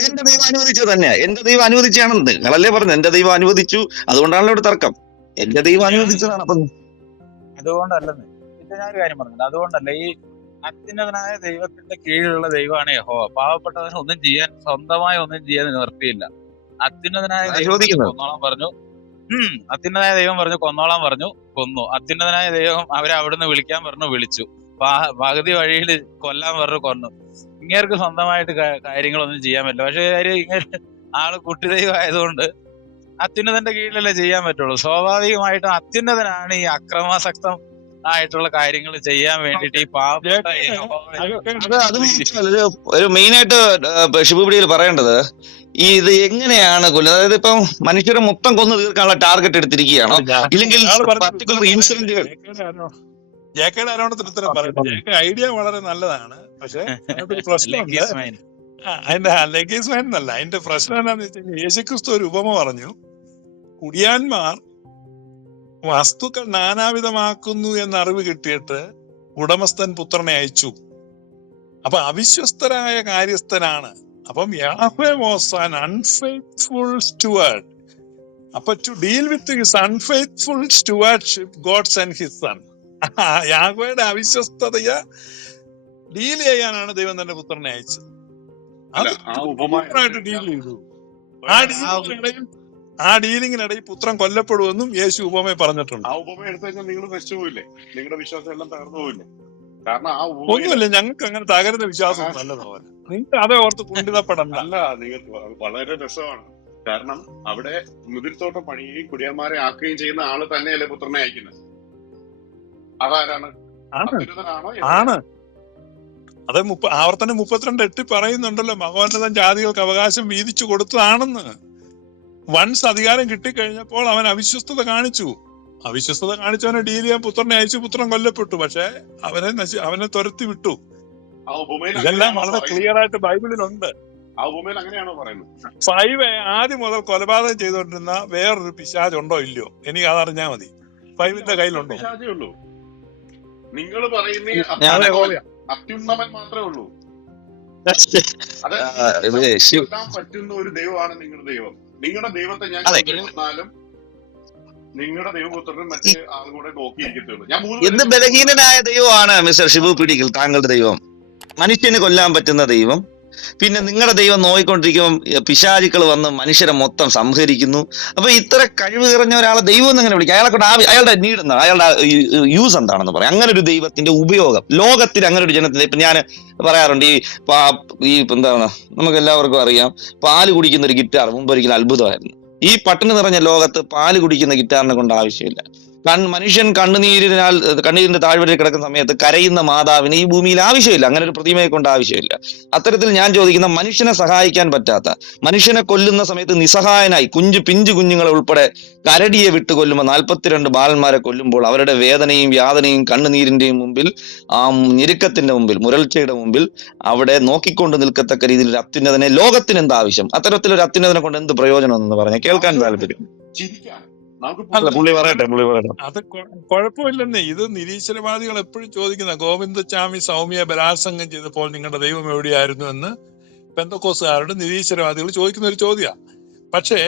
എന്റെ ദൈവം അനുവദിച്ചത് തന്നെയാ. എന്റെ ദൈവം അനുവദിച്ചാണ്. നിങ്ങളല്ലേ പറഞ്ഞു എന്റെ ദൈവം അനുവദിച്ചു, അതുകൊണ്ടാണല്ലോ ഇവിടെ തർക്കം. എന്റെ ദൈവം അനുവദിച്ചതാണ്. അപ്പൊ അതുകൊണ്ടല്ലെന്ന് ഇത് ഞാനൊരു കാര്യം പറഞ്ഞത്. അതുകൊണ്ടല്ല, ഈ അത്യുന്നതനായ ദൈവത്തിന്റെ കീഴിലുള്ള ദൈവമാണ് യഹോവ. പാവപ്പെട്ടവന് ഒന്നും ചെയ്യാൻ, സ്വന്തമായി ഒന്നും ചെയ്യാൻ നിവർത്തിയില്ല. അത്യുന്നതനായ ദൈവം കൊന്നോളാൻ പറഞ്ഞു. അത്യുന്നതനായ ദൈവം പറഞ്ഞു കൊന്നോളാൻ പറഞ്ഞു, കൊന്നു. അത്യുന്നതനായ ദൈവം അവരെ അവിടുന്ന് വിളിക്കാൻ പറഞ്ഞു, വിളിച്ചു. പകുതി വഴിയിൽ കൊല്ലാൻ പറഞ്ഞു, കൊന്നു. ഇങ്ങേർക്ക് സ്വന്തമായിട്ട് കാര്യങ്ങളൊന്നും ചെയ്യാൻ പറ്റില്ല. പക്ഷെ ഇങ്ങനെ ആള് കുട്ടി ദൈവം ആയതുകൊണ്ട് അത്യുന്നതന്റെ കീഴിലല്ലേ ചെയ്യാൻ പറ്റുള്ളൂ. സ്വാഭാവികമായിട്ടും അത്യുന്നതനാണ് ഈ അക്രമാസക്തം ആയിട്ടുള്ള കാര്യങ്ങൾ ചെയ്യാൻ വേണ്ടിട്ട് ഈ പാവപ്പെട്ട യഹോവ അത് മാത്രമല്ല, ഒരു മെയിനായിട്ട് ശിവപിടിയിൽ പറയേണ്ടത് ഇത് എങ്ങനെയാണ് കൊല്ലുന്നത്. അതായത് ഇപ്പം മനുഷ്യരെ മൊത്തം കൊന്നു തീർക്കാനുള്ള ടാർഗറ്റ് എടുത്തിരിക്കുകയാണോ, ഇല്ലെങ്കിൽ പർട്ടിക്കുലർ ഇൻസിഡന്റുകൾ? ജേക്കയുടെ ആരോണത്തിന് ഉത്തരം പറയട്ടെ. ജേക്ക ഐഡിയ വളരെ നല്ലതാണ്, പക്ഷെ അതിനൊരു പ്രശ്നമുണ്ട്. അതിന്റെ ലെഗീസ് മൈൻ എന്നല്ല, അതിന്റെ പ്രശ്നം എന്താന്ന് വെച്ച് കഴിഞ്ഞാൽ യേശുക്രിസ്തു ഒരു ഉപമ പറഞ്ഞു. കുടിയാന്മാർ വസ്തുക്കൾ നാനാവിധമാക്കുന്നു എന്ന അറിവ് കിട്ടിയിട്ട് ഉടമസ്ഥൻ പുത്രനെ അയച്ചു. അപ്പൊ അവിശ്വസ്തരായ കാര്യസ്ഥനാണ്. അപ്പം Yahweh was an unfaithful steward. അപ്പൊ to deal with his unfaithful stewardship God send his son. യാഹ്വയുടെ അവിശ്വസ്തതയെ ഡീൽ ചെയ്യാനാണ് ദൈവം തന്റെ പുത്രനെ അയച്ചത്. അത് ഡീൽ ചെയ്തു. ആ ഡീലിങ്ങിനിടയിൽ പുത്രൻ കൊല്ലപ്പെടുമെന്നും യേശു ഉപമയെ പറഞ്ഞിട്ടുണ്ട്. ആ ഉപമ എടുത്തു കഴിഞ്ഞാൽ നിങ്ങൾ നശിച്ചു പോയില്ലേ? നിങ്ങളുടെ വിശ്വാസം എല്ലാം തകർന്നു പോയില്ലേ? കാരണം ആ ഒന്നുമില്ല, ഞങ്ങൾക്ക് അങ്ങനെ തകരുന്ന വിശ്വാസം നല്ലതുപോലെ. നിങ്ങൾക്ക് അതേ ഓർത്ത് കുണ്ഠിതപ്പെടണ്ട. അല്ല, നിങ്ങൾക്ക് വളരെ രസമാണ്. കാരണം അവിടെ മുതിർത്തോട്ടം പണിയുകയും കുടിയന്മാരെ ആക്കുകയും ചെയ്യുന്ന ആള് തന്നെയല്ലേ പുത്രനെ അയക്കുന്നത്? അതാരാണ്? ആണ്. അത് ആവർത്തനം 32:8 പറയുന്നുണ്ടല്ലോ, മഹോന്നതൻ ജാതികൾക്ക് അവകാശം വീതിച്ചു കൊടുത്തതാണെന്ന്. വൺസ് അധികാരം കിട്ടിക്കഴിഞ്ഞപ്പോൾ അവൻ അവിശ്വസ്തത കാണിച്ചു. അവിശ്വസ്തത കാണിച്ചവനെ ഡീൽ ചെയ്യാൻ പുത്രനെ അയച്ചു. പുത്രൻ കൊല്ലപ്പെട്ടു. പക്ഷെ അവനെ തുരത്തി വിട്ടു. ഇതെല്ലാം വളരെ ക്ലിയർ ആയിട്ട് ബൈബിളിലുണ്ട്. ആ ഉപമയിൽ അങ്ങനെയാണോ പറയുന്നത്? 5 ആദ്യം മുതൽ കൊലപാതകം ചെയ്തുകൊണ്ടിരുന്ന വേറൊരു പിശാച് ഉണ്ടോ ഇല്ലയോ? എനിക്ക് അതറിഞ്ഞാ മതി. 5ന്റെ കയ്യിലുണ്ടോ? പിശാചേ ഉള്ളൂ. നിങ്ങൾ പറയുന്ന അത്യുന്നമൻ മാത്രമേ ഉള്ളൂ. പറ്റുന്ന ഒരു ദൈവമാണ് നിങ്ങളുടെ ദൈവം. നിങ്ങളുടെ ദൈവത്തെ ഞാൻ പറഞ്ഞാലും നിങ്ങളുടെ ദൈവപുത്രനും മറ്റേ ആളും കൂടെ നോക്കിയിരിക്കത്തുള്ളൂ. ഞാൻ എന്ത് ബലഹീനനായ ദൈവമാണ് മിസ്റ്റർ ഷിബു പിടിക്കൽ താങ്കളുടെ ദൈവം? മനുഷ്യന് കൊല്ലാൻ പറ്റുന്ന ദൈവം. പിന്നെ നിങ്ങളുടെ ദൈവം നോയിക്കൊണ്ടിരിക്കുമ്പോൾ പിശാചുക്കൾ വന്ന് മനുഷ്യരെ മൊത്തം സംഹരിക്കുന്നു. അപ്പൊ ഇത്ര കഴിവ് കുറഞ്ഞ ഒരാളെ ദൈവം എന്ന് എങ്ങനെ വിളിക്കുക? അയാളെ കൊണ്ട് അയാളുടെ നീഡ് എന്താണ്? അയാളുടെ യൂസ് എന്താണെന്ന് പറയാം. അങ്ങനെ ഒരു ദൈവത്തിന്റെ ഉപയോഗം ലോകത്തിൽ അങ്ങനെ ഒരു ജനത്തിന്. ഇപ്പൊ ഞാൻ പറയാറുണ്ട്, ഈ എന്താണ്, നമുക്ക് എല്ലാവർക്കും അറിയാം, പാല് കുടിക്കുന്ന ഒരു ഗിറ്റാർ മുമ്പ് ഒരിക്കലും അത്ഭുതമായിരുന്നു. ഈ പട്ടിണി നിറഞ്ഞ ലോകത്ത് പാല് കുടിക്കുന്ന ഗിറ്റാറിനെ കൊണ്ട് ആവശ്യമില്ല. മനുഷ്യൻ കണ്ണീരിന്റെ താഴ്വരയിൽ കിടക്കുന്ന സമയത്ത് കരയുന്ന മാതാവിന് ഈ ഭൂമിയിൽ ആവശ്യമില്ല. അങ്ങനെ ഒരു പ്രതിമയെ കൊണ്ട് ആവശ്യമില്ല. അത്തരത്തിൽ ഞാൻ ചോദിക്കുന്ന, മനുഷ്യനെ സഹായിക്കാൻ പറ്റാത്ത, മനുഷ്യനെ കൊല്ലുന്ന സമയത്ത് നിസ്സഹായനായി പിഞ്ചു കുഞ്ഞുങ്ങളെ ഉൾപ്പെടെ കരടിയെ വിട്ട് കൊല്ലുമ്പോൾ 42 ബാലന്മാരെ കൊല്ലുമ്പോൾ അവരുടെ വേദനയും യാതനയും കണ്ണുനീരിന്റെയും മുമ്പിൽ, ആ ഞെരുക്കത്തിന്റെ മുമ്പിൽ, മുരൾച്ചയുടെ മുമ്പിൽ അവിടെ നോക്കിക്കൊണ്ട് നിൽക്കത്തക്ക രീതിയിൽ ഒരു അത്യുന്നതനെ ലോകത്തിന് എന്ത് ആവശ്യം? അത്തരത്തിലൊരു അത്യുന്നതനെ കൊണ്ട് എന്ത് പ്രയോജനം എന്ന് പറഞ്ഞാൽ കേൾക്കാൻ താല്പര്യം. പുള്ളി പറയട്ടെ. അത് കുഴപ്പമില്ലെന്നേ. ഇത് നിരീശ്വരവാദികൾ എപ്പോഴും ചോദിക്കുന്ന, ഗോവിന്ദസ്വാമി സൗമ്യ ബലാത്സംഗം ചെയ്തപ്പോൾ നിങ്ങളുടെ ദൈവം എവിടെയായിരുന്നു എന്ന് പെന്തക്കോസുകാരുടെ നിരീശ്വരവാദികൾ ചോദിക്കുന്ന ഒരു ചോദ്യമാണ്. പക്ഷേ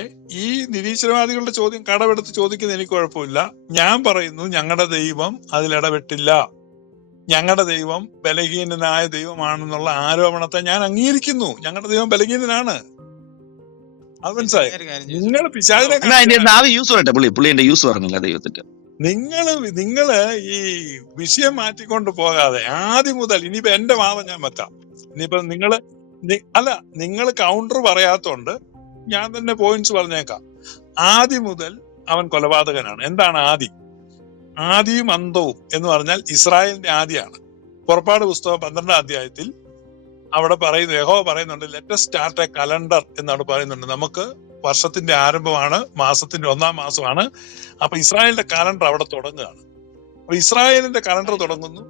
ഈ നിരീശ്വരവാദികളുടെ ചോദ്യം കടമെടുത്ത് ചോദിക്കുന്ന എനിക്ക് കുഴപ്പമില്ല. ഞാൻ പറയുന്നു, ഞങ്ങളുടെ ദൈവം അതിലിടപെട്ടില്ല. ഞങ്ങളുടെ ദൈവം ബലഹീനനായ ദൈവമാണെന്നുള്ള ആരോപണത്തെ ഞാൻ അംഗീകരിക്കുന്നു. ഞങ്ങളുടെ ദൈവം ബലഹീനനാണ്. അത് മനസ്സിലായി. നിങ്ങൾ പിശാചിനെ പുള്ളിയുടെ യൂസ് പറഞ്ഞില്ല ദൈവത്തിന്റെ. നിങ്ങള് ഈ വിഷയം മാറ്റിക്കൊണ്ട് പോകാതെ ആദ്യം മുതൽ, ഇനിയിപ്പോ എന്റെ വാദം ഞാൻ വെക്കാം. ഇനിയിപ്പോ നിങ്ങൾ കൗണ്ടർ പറയാത്തോണ്ട് ഞാൻ തന്നെ പോയിന്റ്സ് പറഞ്ഞേക്കാം. ആദ്യം മുതൽ അവൻ കൊലപാതകനാണ്. എന്താണ് ആദി? ആദിയും അന്തവും എന്ന് പറഞ്ഞാൽ ഇസ്രായേലിന്റെ ആദിയാണ്. പുറപ്പാട് പുസ്തകം 12ാം അധ്യായത്തിൽ അവിടെ പറയുന്നു, യഹോവ പറയുന്നുണ്ട്, let us start a calendar എന്നവിടെ പറയുന്നുണ്ട്. നമുക്ക് വർഷത്തിന്റെ ആരംഭമാണ്, മാസത്തിന്റെ 1-ാം മാസമാണ്. അപ്പൊ ഇസ്രായേലിന്റെ കലണ്ടർ അവിടെ തുടങ്ങുകയാണ്. അപ്പൊ ഇസ്രായേലിന്റെ കലണ്ടർ തുടങ്ങുന്നു.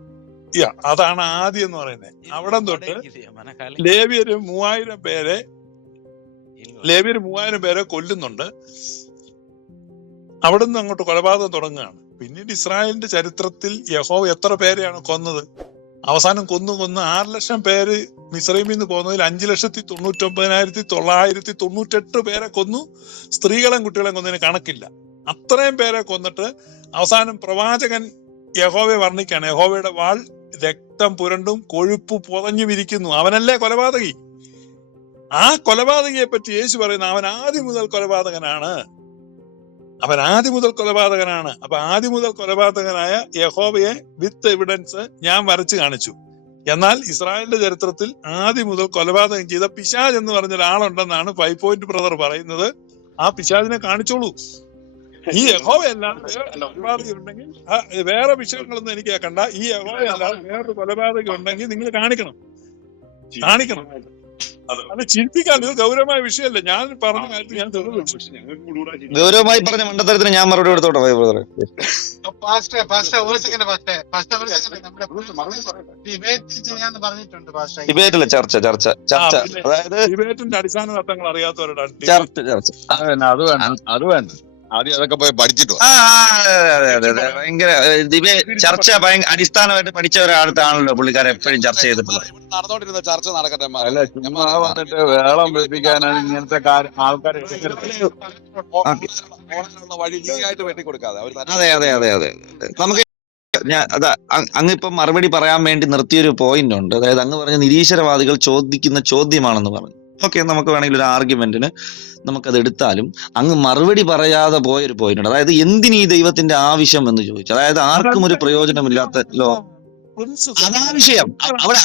അതാണ് ആദി എന്ന് പറയുന്നത്. അവിടെ തൊട്ട് ലേവ്യര് 3000 പേരെ കൊല്ലുന്നുണ്ട്. അവിടെ നിന്ന് അങ്ങോട്ട് കൊലപാതകം തുടങ്ങുകയാണ്. പിന്നീട് ഇസ്രായേലിന്റെ ചരിത്രത്തിൽ യഹോവ എത്ര പേരെയാണ് കൊന്നത്? അവസാനം കൊന്നു 6 ലക്ഷം പേര് മിസ്രൈമിൽ നിന്ന് പോകുന്നതിൽ 5,99,998 പേരെ കൊന്നു. സ്ത്രീകളെയും കുട്ടികളെയും കൊന്നതിന് കണക്കില്ല. അത്രയും പേരെ കൊന്നിട്ട് അവസാനം പ്രവാചകൻ യഹോവയെ വർണ്ണിക്കാണ്. യഹോവയുടെ വാൾ രക്തം പുരണ്ടും കൊഴുപ്പ് പുതഞ്ഞു വിരിക്കുന്നു. അവനല്ലേ കൊലപാതകി? ആ കൊലപാതകിയെ പറ്റി യേശു പറയുന്ന, അവൻ ആദ്യം മുതൽ കൊലപാതകനാണ്. അപ്പൊ ആദ്യം മുതൽ കൊലപാതകനായ യഹോവയെ വിത്ത് എവിഡൻസ് ഞാൻ വരച്ചു കാണിച്ചു. എന്നാൽ ഇസ്രായേലിന്റെ ചരിത്രത്തിൽ ആദ്യം മുതൽ കൊലപാതകം ചെയ്ത പിശാച് എന്ന് പറഞ്ഞ ഒരാളുണ്ടെന്നാണ് 5 പോയിന്റ് ബ്രദർ പറയുന്നത്. ആ പിശാചിനെ കാണിച്ചോളൂ. ഈ യഹോവയല്ലാതെ വേറെ കൊലപാതകം ഉണ്ടെങ്കിൽ വേറെ വിഷയങ്ങളൊന്നും എനിക്ക് കേൾക്കണ്ട. ഈ യഹോവയല്ലാതെ വേറൊരു കൊലപാതകം ഉണ്ടെങ്കിൽ നിങ്ങൾ കാണിക്കണം. അത് ചിരിപ്പിക്കാൻ ഇത് ഗൗരവമായ വിഷയമല്ല. ഞാൻ പറഞ്ഞ കാര്യത്തിൽ ഞാൻ തെളിവ് വെച്ചു. ഗൗരവമായി പറഞ്ഞ മണ്ടത്തരത്തിന് ഞാൻ മറുപടി കൊടുത്തോട്ടെ ബ്രദറെ. ഡിബേറ്റ് അല്ല, ചർച്ച. അതായത് ഡിബേറ്റിന്റെ അടിസ്ഥാന തത്വങ്ങൾ അറിയാത്തവരുടെ ചർച്ച. അത് വേണ്ട. ആദ്യം അതൊക്കെ പോയി പഠിച്ചിട്ട് അതെ. ഭയങ്കര ചർച്ച അടിസ്ഥാനമായിട്ട് പഠിച്ച ഒരാളത്താണല്ലോ പുള്ളിക്കാരെ എപ്പോഴും ചർച്ച ചെയ്തിട്ടുള്ളത്. നടന്നോണ്ടിരുന്ന ചർച്ച നടക്കട്ടെ. അല്ല, ചുമ്മാ വന്നിട്ട് വേളം വെപ്പിക്കാനാണ് ഇങ്ങനത്തെ ആൾക്കാരെ വഴി ലീഗായിട്ട് വെട്ടിക്കൊടുക്കാതെ അതെ. നമുക്ക് അങ്ങിപ്പം മറുപടി പറയാൻ വേണ്ടി നിർത്തിയൊരു പോയിന്റ് ഉണ്ട്. അതായത് അങ്ങ് പറഞ്ഞ നിരീശ്വരവാദികൾ ചോദിക്കുന്ന ചോദ്യമാണെന്ന് പറഞ്ഞു. ഓക്കെ, നമുക്ക് വേണമെങ്കിൽ ഒരു ആർഗ്യുമെന്റിന് നമുക്കത് എടുത്താലും അങ്ങ് മറുപടി പറയാതെ പോയൊരു പോയിന്റ് ഉണ്ട്. അതായത് എന്തിന് ഈ ദൈവത്തിന്റെ ആവശ്യം എന്ന് ചോദിച്ചു. അതായത് ആർക്കും ഒരു പ്രയോജനമില്ലാത്ത അതാ വിഷയം. അവിടെ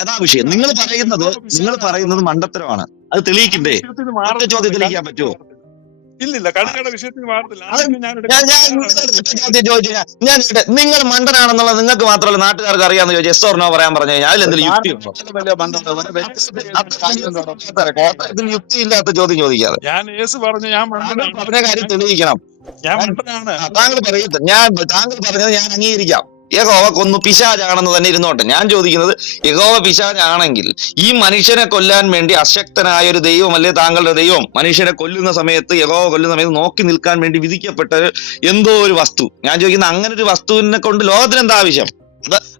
അതാ വിഷയം. നിങ്ങൾ പറയുന്നത് മണ്ടത്തരമാണ്. അത് തെളിയിക്കണ്ടേ? ഒറ്റ ചോദ്യം തെളിയിക്കാൻ പറ്റുമോ? ഇല്ലില്ല, കടുകയുടെ വിഷയത്തിൽ മാറത്തില്ല. ഞാൻ നിങ്ങൾ മണ്ടനാണെന്നുള്ളത് നിങ്ങൾക്ക് മാത്രമല്ല നാട്ടുകാർക്ക് അറിയാന്ന് ചോദിച്ചു എസ് ഓർ നോ പറയാൻ പറഞ്ഞു കഴിഞ്ഞാൽ അതിലെന്തെങ്കിലും യുക്തിയില്ലാത്ത ചോദ്യം ചോദിക്കാതെ ഞാൻ യേശു പറഞ്ഞു ഞാൻ പറഞ്ഞ കാര്യം തെളിയിക്കണം. താങ്കൾ പറഞ്ഞത് ഞാൻ അംഗീകരിക്കാം. യഹോവ കൊന്നു പിശാചാണെന്ന് തന്നെ ഇരുന്നോട്ടെ. ഞാൻ ചോദിക്കുന്നത്, യഹോവ പിശാചാണെങ്കിൽ ഈ മനുഷ്യനെ കൊല്ലാൻ വേണ്ടി അശക്തനായ ഒരു ദൈവമല്ലേ താങ്കളുടെ ദൈവം? മനുഷ്യനെ കൊല്ലുന്ന സമയത്ത്, യഹോവ കൊല്ലുന്ന സമയത്ത് നോക്കി നിൽക്കാൻ വേണ്ടി വിധിക്കപ്പെട്ട എന്തോ ഒരു വസ്തു. ഞാൻ ചോദിക്കുന്നത്, അങ്ങനെ ഒരു വസ്തുവിനെ കൊണ്ട് ലോകത്തിന് എന്താ ആവശ്യം?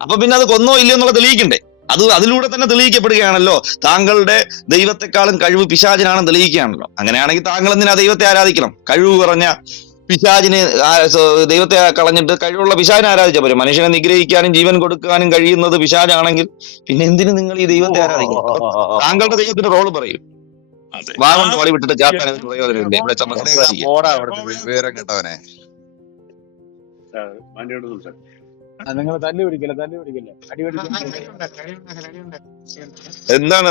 അപ്പൊ പിന്നെ അത് കൊന്നോ ഇല്ലയോ എന്നുള്ളത് തെളിയിക്കണ്ടേ? അതിലൂടെ തന്നെ തെളിയിക്കപ്പെടുകയാണല്ലോ. താങ്കളുടെ ദൈവത്തെക്കാളും കഴിവ് പിശാചിനാണെന്ന് തെളിയിക്കുകയാണല്ലോ. അങ്ങനെയാണെങ്കിൽ താങ്കൾ എന്തിനാ ദൈവത്തെ ആരാധിക്കണം? കഴിവ് പറഞ്ഞ പിശാചിനെ, ദൈവത്തെ കളഞ്ഞിട്ട് കഴിവുള്ള പിശാചിനെ ആരാധിച്ചാൽ പോലും. മനുഷ്യനെ നിഗ്രഹിക്കാനും ജീവൻ കൊടുക്കാനും കഴിയുന്നത് പിശാചാണെങ്കിൽ പിന്നെ എന്തിനു നിങ്ങൾ ഈ ദൈവത്തെ ആരാധിക്കണം? താങ്കളുടെ ദൈവത്തിന്റെ റോള് പറയും. വാഗം വളി വിട്ടിട്ട് ചാത്താൻ പ്രയോജനമില്ല. ഇവിടെ വിവരം കേട്ടവനെ നിങ്ങൾ തല്ലി പിടിക്കല്ലേ എന്താണ്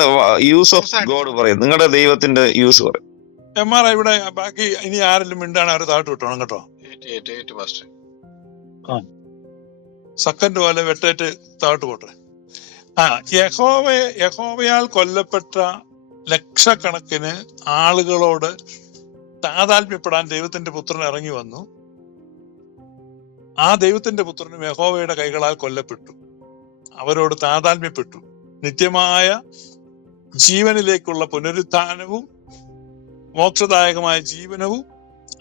യൂസ് ഓഫ് ഗോഡ് പറയുന്നത്? നിങ്ങളുടെ ദൈവത്തിന്റെ യൂസ് പറയും. എംആർ ഇവിടെ ബാക്കി ഇനി ആരെങ്കിലും മിണ്ടാണ് അവരെ താഴ്ത്തു വിട്ടോണം കേട്ടോ. സെക്കൻഡ് പോലെ വെട്ടേറ്റ് താഴ്ത്തു പോട്ടെ. യഹോവയാൽ കൊല്ലപ്പെട്ട ലക്ഷക്കണക്കിന് ആളുകളോട് താതാത്മ്യപ്പെടാൻ ദൈവത്തിന്റെ പുത്രൻ ഇറങ്ങി വന്നു. ആ ദൈവത്തിന്റെ പുത്രനും യഹോവയുടെ കൈകളാൽ കൊല്ലപ്പെട്ടു. അവരോട് താതാത്മ്യപ്പെട്ടു. നിത്യമായ ജീവനിലേക്കുള്ള പുനരുത്ഥാനവും മോക്ഷദായകമായ ജീവനവും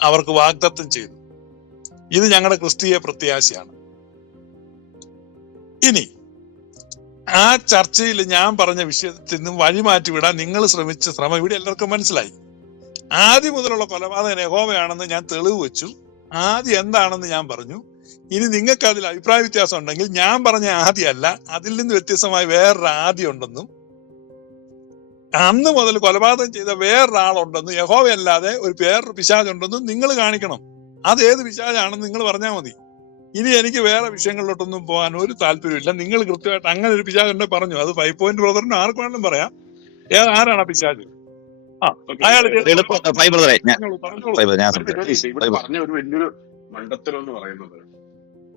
അവർക്ക് വാഗ്ദത്തം ചെയ്തു. ഇത് ഞങ്ങളുടെ ക്രിസ്തീയ പ്രത്യാശയാണ്. ഇനി ആ ചർച്ചയിൽ ഞാൻ പറഞ്ഞ വിഷയത്തിൽ നിന്നും വഴിമാറ്റി വിടാൻ നിങ്ങൾ ശ്രമിച്ച ശ്രമം ഇവിടെ എല്ലാവർക്കും മനസ്സിലായി. ആദ്യം മുതലുള്ള കൊലപാതകൻ യഹോവയാണെന്ന് ഞാൻ തെളിവ് വെച്ചു. ആദ്യം എന്താണെന്ന് ഞാൻ പറഞ്ഞു. ഇനി നിങ്ങൾക്ക് അതിൽ അഭിപ്രായ വ്യത്യാസം ഉണ്ടെങ്കിൽ ഞാൻ പറഞ്ഞ ആദ്യമല്ല, അതിൽ നിന്ന് വ്യത്യസ്തമായി വേറൊരു ആദ്യം ഉണ്ടെന്നും അന്ന് മുതൽ കൊലപാതകം ചെയ്ത വേറൊരാളുണ്ടെന്നും യഹോവയല്ലാതെ വേറൊരു പിശാചുണ്ടെന്നും നിങ്ങൾ കാണിക്കണം. അത് ഏത് പിശാചാണെന്ന് നിങ്ങൾ പറഞ്ഞാൽ മതി. ഇനി എനിക്ക് വേറെ വിഷയങ്ങളിലോട്ടൊന്നും പോകാൻ ഒരു താല്പര്യമില്ല. നിങ്ങൾ കൃത്യമായിട്ട് അങ്ങനെ ഒരു പിശാചുണ്ടെ പറഞ്ഞു. അത് 5 പോയിന്റ് ബ്രദറിന് ആർക്ക് വേണമെങ്കിലും പറയാം. ആരാണ് ആ പിശാച്? പറഞ്ഞ ഒരു വലിയൊരു മണ്ടത്തരം എന്ന് പറയുന്നത്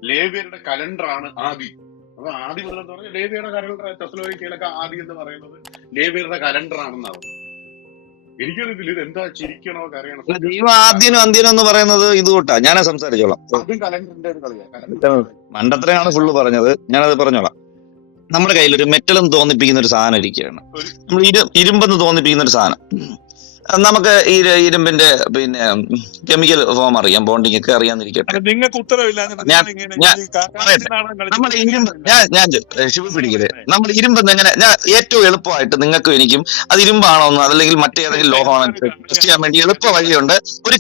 ലേവ്യരുടെ കലണ്ടറാണ് ആദി. അപ്പൊ ആദി മുതൽ എന്ന് പറഞ്ഞാൽ ലേവ്യയുടെ കലണ്ടർ, തെസ്സലോനിക്കയിലൊക്കെ ആദി എന്ന് പറയുന്നത് ലേവ്യരുടെ കലണ്ടറാണെന്നാണ്. എനിക്കൊരിതിൽ ഇത് എന്താ ചിരിക്കണോ കരയണോ? ദൈവം ആദ്യനും അന്ത്യനും എന്ന് പറയുന്നത് ഇത് കൂട്ടാ. ഞാനേ സംസാരിച്ചോളാം. ആദ്യം കലണ്ടറിന്റെ ഒരു കളിയാ. മണ്ടത്തരമാണ് ഫുള്ള് പറഞ്ഞത്. ഞാനത് പറഞ്ഞോളാം. നമ്മുടെ കയ്യിൽ ഒരു മെറ്റലെന്ന് തോന്നിപ്പിക്കുന്ന ഒരു സാധനം ഇരിക്കുകയാണ്. നമ്മൾ ഇരുമ്പെന്ന് തോന്നിപ്പിക്കുന്ന ഒരു സാധനം. നമുക്ക് ഈ ഇരുമ്പിന്റെ പിന്നെ കെമിക്കൽ ഫോം അറിയാം, ബോണ്ടിങ് ഒക്കെ അറിയാന്നിരിക്കട്ടെ. നിങ്ങൾക്ക് ഉത്തരവില്ല. ഞാൻ ശിവ പിടിക്കരുത്. നമ്മൾ ഇരുമ്പെന്ന് എങ്ങനെ, ഞാൻ ഏറ്റവും എളുപ്പമായിട്ട് നിങ്ങൾക്കും എനിക്കും അത് ഇരുമ്പാണോ എന്ന് അതല്ലെങ്കിൽ മറ്റേതെങ്കിലും ലോഹമാണോ ടെസ്റ്റ് ചെയ്യാൻ വേണ്ടി എളുപ്പ വഴിയുണ്ട്. ഒരു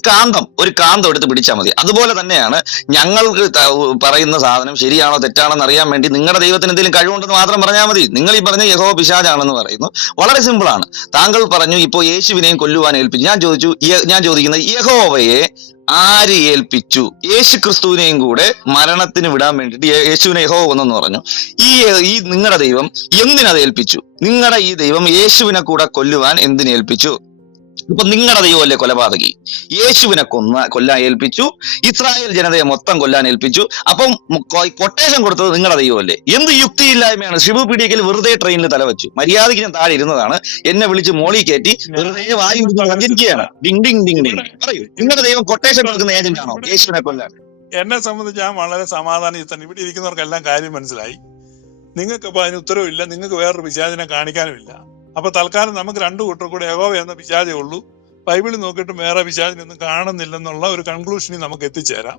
കാന്തം എടുത്ത് പിടിച്ചാൽ മതി. അതുപോലെ തന്നെയാണ് ഞങ്ങൾക്ക് പറയുന്ന സാധനം ശരിയാണോ തെറ്റാണോ എന്ന് അറിയാൻ വേണ്ടി നിങ്ങളുടെ ദൈവത്തിന് എന്തെങ്കിലും കഴിവുണ്ടെന്ന് മാത്രം പറഞ്ഞാൽ മതി. നിങ്ങൾ ഈ പറഞ്ഞ യഹോവ പിശാചാണെന്ന് പറയുന്നു. വളരെ സിമ്പിളാണ്. താങ്കൾ പറഞ്ഞു ഇപ്പോ യേശുവിനെയും കൊല്ലുവാൻ ഏൽപ്പിച്ചു. ഞാൻ ചോദിക്കുന്നത്, യഹോവയെ ആര് ഏൽപ്പിച്ചു? യേശു ക്രിസ്തുവിനെയും കൂടെ മരണത്തിന് വിടാൻ വേണ്ടിട്ട് യേശുവിനെ യഹോവ കൊന്നെന്ന് പറഞ്ഞു. ഈ നിങ്ങളുടെ ദൈവം എന്തിനത് ഏൽപ്പിച്ചു? നിങ്ങളുടെ ഈ ദൈവം യേശുവിനെ കൂടെ കൊല്ലുവാൻ എന്തിനേൽപ്പിച്ചു? ഇപ്പൊ നിങ്ങളുടെ ദൈവമല്ലേ കൊലപാതകി? യേശുവിനെ കൊല്ലാൻ ഏൽപ്പിച്ചു, ഇസ്രായേൽ ജനതയെ മൊത്തം കൊല്ലാൻ ഏൽപ്പിച്ചു. അപ്പം കൊട്ടേഷൻ കൊടുത്തത് നിങ്ങളുടെ ദൈവമല്ലേ? എന്ത് യുക്തിയില്ലായ്മയാണ്! ഷിബു പിടിക്കൽ വെറുതെ ട്രെയിനിൽ തലവെച്ചു. മര്യാദയ്ക്ക് ഞാൻ താഴെ ഇരുന്നതാണ്, എന്നെ വിളിച്ച് മോളി കയറ്റി വെറുതെ വായു സഞ്ചരിക്കുകയാണ്. ഡിങ് ഡിങ് ഡിങ് ഡിങ്. പറയൂ, നിങ്ങളുടെ ദൈവം കൊട്ടേഷൻ കൊടുക്കുന്ന ഏജന്റ് ആണോ യേശുവിനെ കൊല്ലാൻ? എന്നെ സംബന്ധിച്ച് ഞാൻ വളരെ സമാധാനം. ഇവിടെ ഇരിക്കുന്നവർക്കെല്ലാം കാര്യം മനസ്സിലായി. നിങ്ങൾക്ക് ഇപ്പൊ അതിന് ഉത്തരവില്ല, നിങ്ങൾക്ക് വേറൊരു പിശാചിനെ കാണിക്കാനുമില്ല. അപ്പൊ തൽക്കാലം നമുക്ക് രണ്ടു കൂട്ടർ കൂടെ യഹോവ എന്ന പിശാചേ ഉള്ളൂ, ബൈബിളിൽ നോക്കിയിട്ട് വേറെ പിശാചിനൊന്നും കാണുന്നില്ലെന്നുള്ള ഒരു കൺക്ലൂഷനിൽ നമുക്ക് എത്തിച്ചേരാം.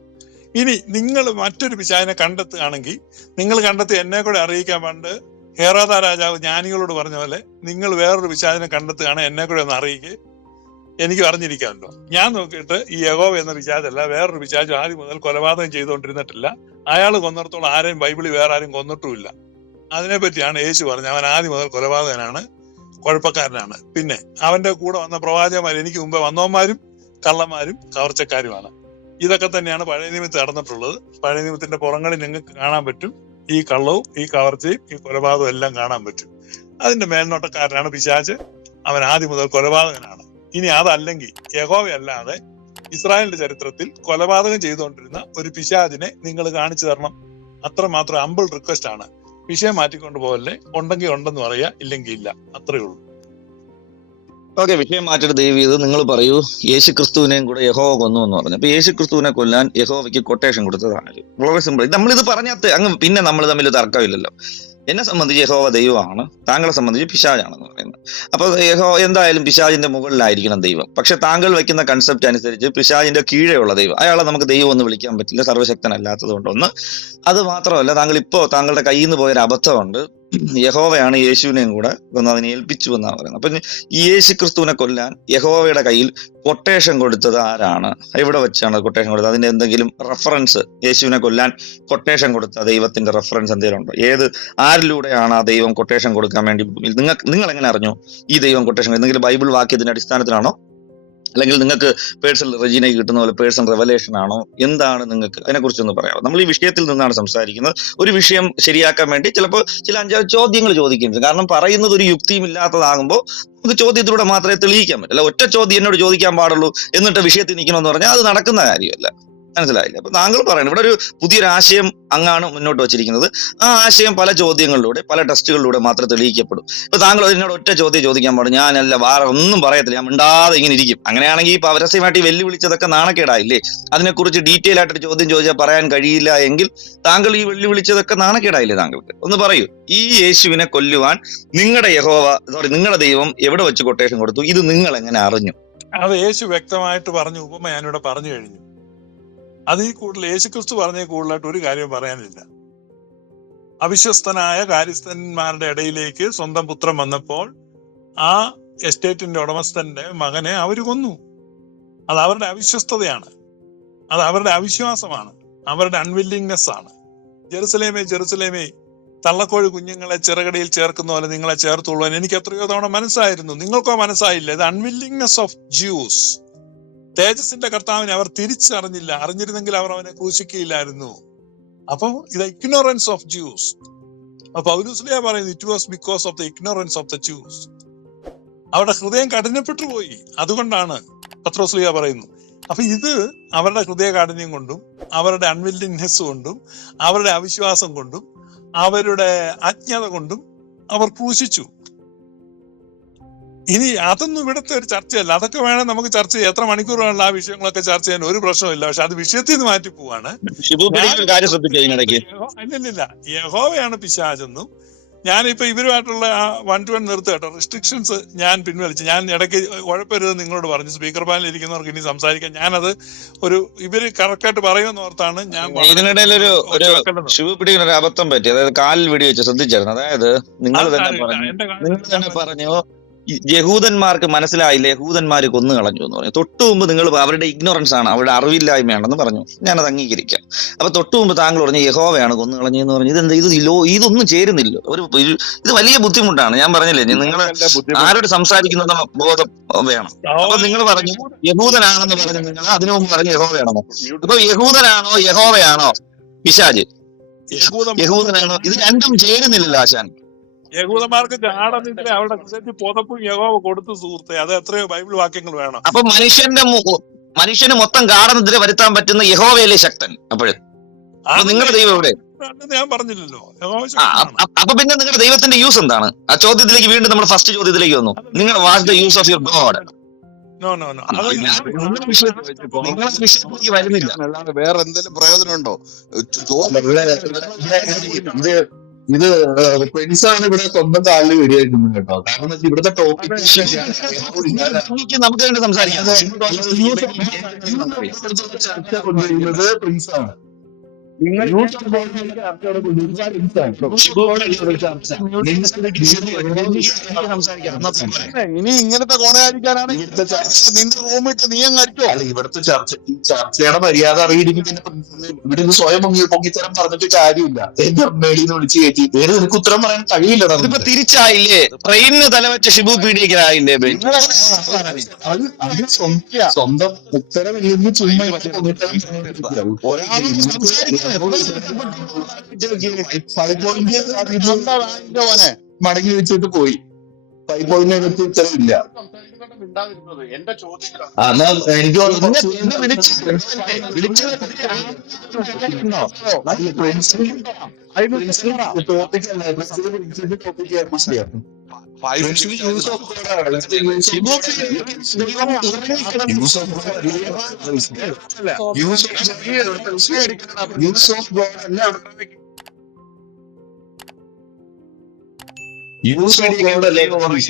ഇനി നിങ്ങൾ മറ്റൊരു പിശാചിനെ കണ്ടെത്തുകയാണെങ്കിൽ നിങ്ങൾ കണ്ടെത്തി എന്നെ കൂടെ അറിയിക്കാൻ. പണ്ട് ഹെറോദാ രാജാവ് ജ്ഞാനികളോട് പറഞ്ഞ പോലെ നിങ്ങൾ വേറൊരു പിശാചിനെ കണ്ടെത്തുകയാണ്, എന്നെ കൂടെ ഒന്ന് അറിയിക്കുക, എനിക്ക് അറിഞ്ഞിരിക്കാമല്ലോ. ഞാൻ നോക്കിയിട്ട് ഈ യഹോവ എന്ന പിശാചല്ല, വേറൊരു പിശാച് ആദ്യം മുതൽ കൊലപാതകം ചെയ്തുകൊണ്ടിരുന്നിട്ടില്ല. അയാൾ കൊന്നിടത്തോളം ആരെയും ബൈബിളിൽ വേറെ ആരും കൊന്നിട്ടുമില്ല. അതിനെപ്പറ്റിയാണ് യേശു പറഞ്ഞത്, അവൻ ആദ്യം മുതൽ കൊലപാതകനാണ്, കുഴപ്പക്കാരനാണ്. പിന്നെ അവന്റെ കൂടെ വന്ന പ്രവാചകന്മാർ എനിക്ക് മുമ്പ് വന്നവന്മാരും കള്ളന്മാരും കവർച്ചക്കാരുമാണ്. ഇതൊക്കെ തന്നെയാണ് പഴയ നിയമത്തിൽ നടന്നിട്ടുള്ളത്. പഴയ നിയമത്തിന്റെ പുറങ്ങളിൽ നിങ്ങൾക്ക് കാണാൻ പറ്റും ഈ കള്ളവും ഈ കവർച്ചയും ഈ കൊലപാതകവും എല്ലാം കാണാൻ പറ്റും. അതിന്റെ മേൽനോട്ടക്കാരനാണ് പിശാച്, അവൻ ആദ്യം മുതൽ കൊലപാതകനാണ്. ഇനി അതല്ലെങ്കിൽ യഹോവയല്ലാതെ ഇസ്രായേലിന്റെ ചരിത്രത്തിൽ കൊലപാതകം ചെയ്തുകൊണ്ടിരുന്ന ഒരു പിശാചിനെ നിങ്ങൾ കാണിച്ചു തരണം. അത്രമാത്രം ഹംബിൾ റിക്വസ്റ്റ് ആണ്. വിഷയം മാറ്റിക്കൊണ്ട് പോകല്ലേ, ഉണ്ടെങ്കിൽ ഉണ്ടെന്ന് പറയാ, ഇല്ലെങ്കിൽ ഇല്ല, അത്രേ ഉള്ളൂ. ഓക്കെ, വിഷയം മാറ്റിട്ട് ദയവ് ചെയ്ത് നിങ്ങൾ പറയൂ, യേശു ക്രിസ്തുവിനെയും കൂടെ യഹോവ കൊന്നു എന്ന് പറഞ്ഞു. അപ്പൊ യേശു ക്രിസ്തുവിനെ കൊല്ലാൻ യഹോവയ്ക്ക് കൊട്ടേഷൻ കൊടുത്തതാണ്. വളരെ സിമ്പിൾ. നമ്മളിത് പറഞ്ഞാൽ അങ്ങ് പിന്നെ നമ്മൾ തമ്മിൽ തർക്കമില്ലല്ലോ. എന്നെ സംബന്ധിച്ച് യഹോവ ദൈവമാണ്, താങ്കളെ സംബന്ധിച്ച് പിശാചാണെന്ന് പറയുന്നത്. അപ്പൊ എന്തായാലും പിശാചിന്റെ മുകളിലായിരിക്കണം ദൈവം. പക്ഷെ താങ്കൾ വെക്കുന്ന കൺസെപ്റ്റ് അനുസരിച്ച് പിശാചിന്റെ കീഴെയുള്ള ദൈവം, അയാളെ നമുക്ക് ദൈവം എന്ന് വിളിക്കാൻ പറ്റില്ല, സർവ്വശക്തനല്ലാത്തത് കൊണ്ടൊന്ന്. അത് മാത്രമല്ല, താങ്കളുടെ കയ്യിൽ നിന്ന് പോയൊരു അബദ്ധമുണ്ട്. യഹോവയാണ് യേശുവിനെയും കൂടെ അതിനെ ഏൽപ്പിച്ചു എന്നാണ് പറയുന്നത്. അപ്പൊ ഈ യേശു ക്രിസ്തുവിനെ കൊല്ലാൻ യഹോവയുടെ കയ്യിൽ കൊട്ടേഷൻ കൊടുത്തത് ആരാണ്? എവിടെ വെച്ചാണ് കൊട്ടേഷൻ കൊടുത്തത്? അതിന്റെ എന്തെങ്കിലും റെഫറൻസ്, യേശുവിനെ കൊല്ലാൻ കൊട്ടേഷൻ കൊടുത്ത ദൈവത്തിന്റെ റെഫറൻസ് എന്തെങ്കിലും ഉണ്ടോ? ആരിലൂടെയാണ് ആ ദൈവം കൊട്ടേഷൻ കൊടുക്കാൻ വേണ്ടി? നിങ്ങൾ എങ്ങനെ അറിഞ്ഞു ഈ ദൈവം കൊട്ടേഷൻ? എന്തെങ്കിലും ബൈബിൾ വാക്യത്തിന്റെ അടിസ്ഥാനത്തിലാണോ, അല്ലെങ്കിൽ നിങ്ങൾക്ക് പേഴ്സണൽ റെജീന കിട്ടുന്ന പോലെ പേഴ്സണൽ റെവലേഷൻ ആണോ? എന്താണ് നിങ്ങൾക്ക് അതിനെക്കുറിച്ചൊന്ന് പറയാമോ? നമ്മൾ ഈ വിഷയത്തിൽ നിന്നാണ് സംസാരിക്കുന്നത്. ഒരു വിഷയം ശരിയാക്കാൻ വേണ്ടി ചിലപ്പോൾ ചില 5-6 ചോദ്യങ്ങൾ ചോദിക്കുന്നുണ്ട്. കാരണം പറയുന്നത് ഒരു യുക്തിയും ഇല്ലാത്തതാകുമ്പോൾ നമുക്ക് ചോദ്യത്തിലൂടെ മാത്രമേ തെളിയിക്കാൻ പറ്റൂ. അല്ല ഒറ്റ ചോദ്യം എന്നോട് ചോദിക്കാൻ പാടുള്ളൂ എന്നിട്ട് വിഷയത്തിൽ നിൽക്കണമെന്ന് പറഞ്ഞാൽ അത് നടക്കുന്ന കാര്യമല്ല. മനസ്സിലായില്ല? അപ്പൊ താങ്കൾ പറയണം, ഇവിടെ ഒരു പുതിയൊരു ആശയം അങ്ങാണ് മുന്നോട്ട് വച്ചിരിക്കുന്നത്. ആ ആശയം പല ചോദ്യങ്ങളിലൂടെ, പല ടെസ്റ്റുകളിലൂടെ മാത്രമേ തെളിയിക്കപ്പെടും. ഇപ്പൊ താങ്കൾ എന്നോട് ഒറ്റ ചോദ്യം ചോദിക്കാൻ പാടും, ഞാനല്ല വേറെ ഒന്നും പറയത്തില്ല, ഞാൻ മിണ്ടാതെ ഇങ്ങനെ ഇരിക്കും. അങ്ങനെയാണെങ്കിൽ ഇപ്പൊ പരസ്യമായിട്ട് വെല്ലുവിളിച്ചതൊക്കെ നാണക്കേടായില്ലേ? അതിനെക്കുറിച്ച് ഡീറ്റെയിൽ ആയിട്ടൊരു ചോദ്യം ചോദിച്ചാൽ പറയാൻ കഴിയില്ല എങ്കിൽ താങ്കൾ ഈ വെല്ലുവിളിച്ചതൊക്കെ നാണക്കേടായില്ലേ? താങ്കൾക്ക് ഒന്ന് പറയൂ, ഈ യേശുവിനെ കൊല്ലുവാൻ നിങ്ങളുടെ ദൈവം എവിടെ വെച്ച് കൊട്ടേഷൻ കൊടുത്തു? ഇത് നിങ്ങൾ എങ്ങനെ അറിഞ്ഞു? അത് യേശു വ്യക്തമായിട്ട് പറഞ്ഞു. ഉപമ ഞാനിവിടെ പറഞ്ഞു കഴിഞ്ഞു. അതിൽ കൂടുതൽ യേശുക്രിസ്തു പറഞ്ഞ കൂടുതലായിട്ട് ഒരു കാര്യം പറയാനില്ല. അവിശ്വസ്തനായ കാര്യസ്ഥന്മാരുടെ ഇടയിലേക്ക് സ്വന്തം പുത്രൻ വന്നപ്പോൾ ആ എസ്റ്റേറ്റിന്റെ ഉടമസ്ഥന്റെ മകനെ അവർ കൊന്നു. അത് അവരുടെ അവിശ്വസ്തതയാണ്, അത് അവരുടെ അവിശ്വാസമാണ്, അവരുടെ അൺവില്ലിങ്നെസ് ആണ്. ജെറുസലേമേ തള്ളക്കോഴി കുഞ്ഞുങ്ങളെ ചിറകടിയിൽ ചേർക്കുന്ന പോലെ നിങ്ങളെ ചേർത്തുള്ളൂ. എനിക്ക് എത്രയോ തവണ മനസ്സായിരുന്നു, നിങ്ങൾക്കോ മനസ്സായില്ല. ഇത് അൺവില്ലിങ്നെസ് ഓഫ് ജ്യൂസ്. തേജസിന്റെ കർത്താവിനെ അവർ തിരിച്ചറിഞ്ഞില്ല. അറിഞ്ഞിരുന്നെങ്കിൽ അവർ അവനെ ക്രൂശിക്കുകയില്ലായിരുന്നു. അപ്പൊ ഇത് ഇഗ്നോറൻസ് ഓഫ് ജ്യൂസ്. അപ്പൊ പൗലോസ്ലീഹ പറയുന്നത് it was because of the ignorance of the juice. അവരുടെ ഹൃദയം കഠിനപ്പെട്ടു പോയി, അതുകൊണ്ടാണ് പത്രോസ്ലീഹ പറയുന്നു. അപ്പൊ ഇത് അവരുടെ ഹൃദയ കാഠിന്യം കൊണ്ടും അവരുടെ അൺവില്ലിങ്നെസ് കൊണ്ടും അവരുടെ അവിശ്വാസം കൊണ്ടും അവരുടെ അജ്ഞത കൊണ്ടും അവർ ക്രൂശിച്ചു. ഇനി അതൊന്നും ഇവിടുത്തെ ഒരു ചർച്ചയല്ല. അതൊക്കെ വേണം നമുക്ക് ചർച്ച ചെയ്യാം. എത്ര മണിക്കൂർ വേണം ആ വിഷയങ്ങളൊക്കെ ചർച്ച ചെയ്യാൻ, ഒരു പ്രശ്നമില്ല. പക്ഷെ അത് വിഷയത്തിൽ നിന്ന് മാറ്റി പോവാണ്. ഇല്ലില്ല, യഹോവയാണ് പിശാചെന്നും ഞാനിപ്പോ ഇവരുമായിട്ടുള്ള 1-to-1 നിർത്തുക കേട്ടോ. റെസ്ട്രിക്ഷൻസ് ഞാൻ പിൻവലിച്ചു. ഞാൻ ഇടയ്ക്ക് കുഴപ്പമില്ലെന്ന് നിങ്ങളോട് പറഞ്ഞു. സ്പീക്കർ പാനലിൽ ഇരിക്കുന്നവർക്ക് ഇനി സംസാരിക്കാൻ ഞാനത് ഇവര് കറക്റ്റായിട്ട് പറയുമെന്ന് ഓർത്താണ് ഞാൻ. ഇതിനിടയിൽ ഒരു അബദ്ധം പറ്റി, അതായത് കാലിൽ വെടി വെച്ച് ശ്രദ്ധിച്ചായിരുന്നു. അതായത് നിങ്ങൾ തന്നെ പറഞ്ഞു യഹൂദന്മാർക്ക് മനസ്സിലായില്ല, യഹൂദന്മാര് കൊന്നു കളഞ്ഞു എന്ന് പറഞ്ഞു. തൊട്ടു മുമ്പ് നിങ്ങൾ അവരുടെ ഇഗ്നോറൻസ് ആണ്, അവരുടെ അറിവില്ലായ്മയാണെന്ന് പറഞ്ഞു. ഞാനത് അംഗീകരിക്കാം. അപ്പൊ തൊട്ടു മുമ്പ് താങ്കൾ പറഞ്ഞു യഹോവയാണ് കൊന്നു കളഞ്ഞു എന്ന് പറഞ്ഞു. ഇതെന്താ ഇതൊന്നും ചേരുന്നില്ല. ഇത് വലിയ ബുദ്ധിമുട്ടാണ്. ഞാൻ പറഞ്ഞില്ലേ, നിങ്ങൾ ആരോട് സംസാരിക്കുന്ന ബോധം വേണം. അപ്പൊ നിങ്ങൾ പറഞ്ഞു യഹൂദനാണെന്ന് പറഞ്ഞു, നിങ്ങൾ അതിനു മുമ്പ് പറഞ്ഞു യഹോവയാണെന്നോ. അപ്പൊ യഹൂദനാണോ യഹോവയാണോ പിശാച്? യഹൂദനാണോ? ഇത് രണ്ടും ചേരുന്നില്ലല്ലോ ആശാൻ. യഹൂദന്മാർക്ക് ഗാഠനിദ്ര അവരുടെ ഹൃദയത്തിൽ പുതപ്പും യഹോവ കൊടുത്തു സുഹൃത്തെ. അത് എത്രയോ ബൈബിൾ വാക്യങ്ങൾ വേണം. അപ്പൊ മനുഷ്യന് മൊത്തം ഗാഠനിദ്ര വരുത്താൻ പറ്റുന്ന യഹോവയല്ലേ ശക്തൻ? അപ്പോഴും നിങ്ങളുടെ ദൈവം എവിടെ? ഞാൻ പറഞ്ഞില്ലല്ലോ, യഹോവ ആ ശക്തനാണ്. അപ്പൊ പിന്നെ നിങ്ങളുടെ ദൈവത്തിന്റെ യൂസ് എന്താണ്? ആ ചോദ്യത്തിലേക്ക് വീണ്ടും നമ്മൾ ഫസ്റ്റ് ചോദ്യത്തിലേക്ക് വന്നു. നിങ്ങൾ what the use of your god? No no no, അത് നിങ്ങളുടെ വിഷയത്തിലേക്ക് വരുന്നില്ല. അല്ലാതെ വേറെ എന്തെങ്കിലും പ്രയോജനം ഉണ്ടോ? ഇത് പ്രിൻസാണ് ഇവിടെ സ്വന്തം കാലിൽ വെടിവെക്കുന്നത് കേട്ടോ. കാരണം ഇവിടുത്തെ ടോപ്പിക് നമുക്ക് വേണ്ടി സംസാരിക്കാം. ചർച്ച കൊണ്ടുവരുന്നത് പ്രിൻസാണ്. നിങ്ങൾ ഇനി ഇങ്ങനത്തെ കോണയായിരിക്കാനാണ് നിന്റെ റൂമിട്ട് നീ അങ്ങ് അടിച്ചോ? അല്ല, ഇവിടുത്തെ ചർച്ചയുടെ മര്യാദ അറിയില്ലെങ്കിൽ പിന്നെ ഇവിടെ നിന്ന് സ്വയം പൊങ്ങിത്തരം പറഞ്ഞിട്ട് കാര്യമില്ല. എന്റെ അമ്മേളിന്ന് വിളിച്ചു കയറ്റി വേറെ നിനക്ക് ഉത്തരം പറയാൻ കഴിയില്ലടാ. ഇതിപ്പോ തിരിച്ചായില്ലേ? ട്രെയിനിന് തലവെച്ച ഷിബു പീഡിയക്കലായില്ലേ? അത് സ്വന്തം ഉത്തരമില്ലെങ്കിൽ ചുമ്മാ പൊങ്ങിത്തരം മടങ്ങി വെച്ചിട്ട് പോയി. 5 പോയിന്റിനെ പറ്റി ഉത്തരവില്ല. എന്റെ ചോദ്യം എന്നാ എനിക്ക്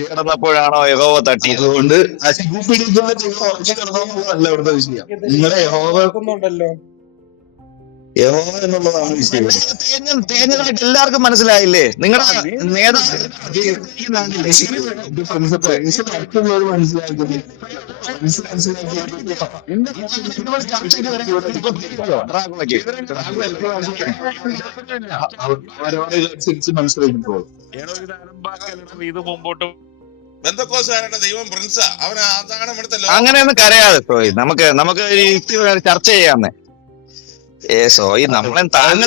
കിടന്നപ്പോഴാണോ യഹോവ തട്ടിയത്? അതുകൊണ്ട് അല്ല ഇവിടുത്തെ വിഷയം. നിങ്ങളുടെ യഹോവ എന്നുള്ളതാണ് വിഷയം. തേഞ്ഞതായിട്ട് എല്ലാവർക്കും മനസ്സിലായില്ലേ? നിങ്ങളുടെ നേതാവ് മറ്റുള്ളവർ മനസ്സിലാക്കുന്നത് അവരവരനുസരിച്ച് മനസ്സിലാക്കിക്കോളും. ഇത് മുമ്പോട്ട് ബന്ധക്കോസുകാരുടെ ദൈവം പ്രിൻസാ. അവൻ അതാണ് ഇവിടുത്തെ അങ്ങനെയൊന്നും കരയാതെ സോയി. നമുക്ക് ഒരു യുക്തിപരമായി ചർച്ച ചെയ്യാന്നേ. സോയി നമ്മളെ താങ്ങ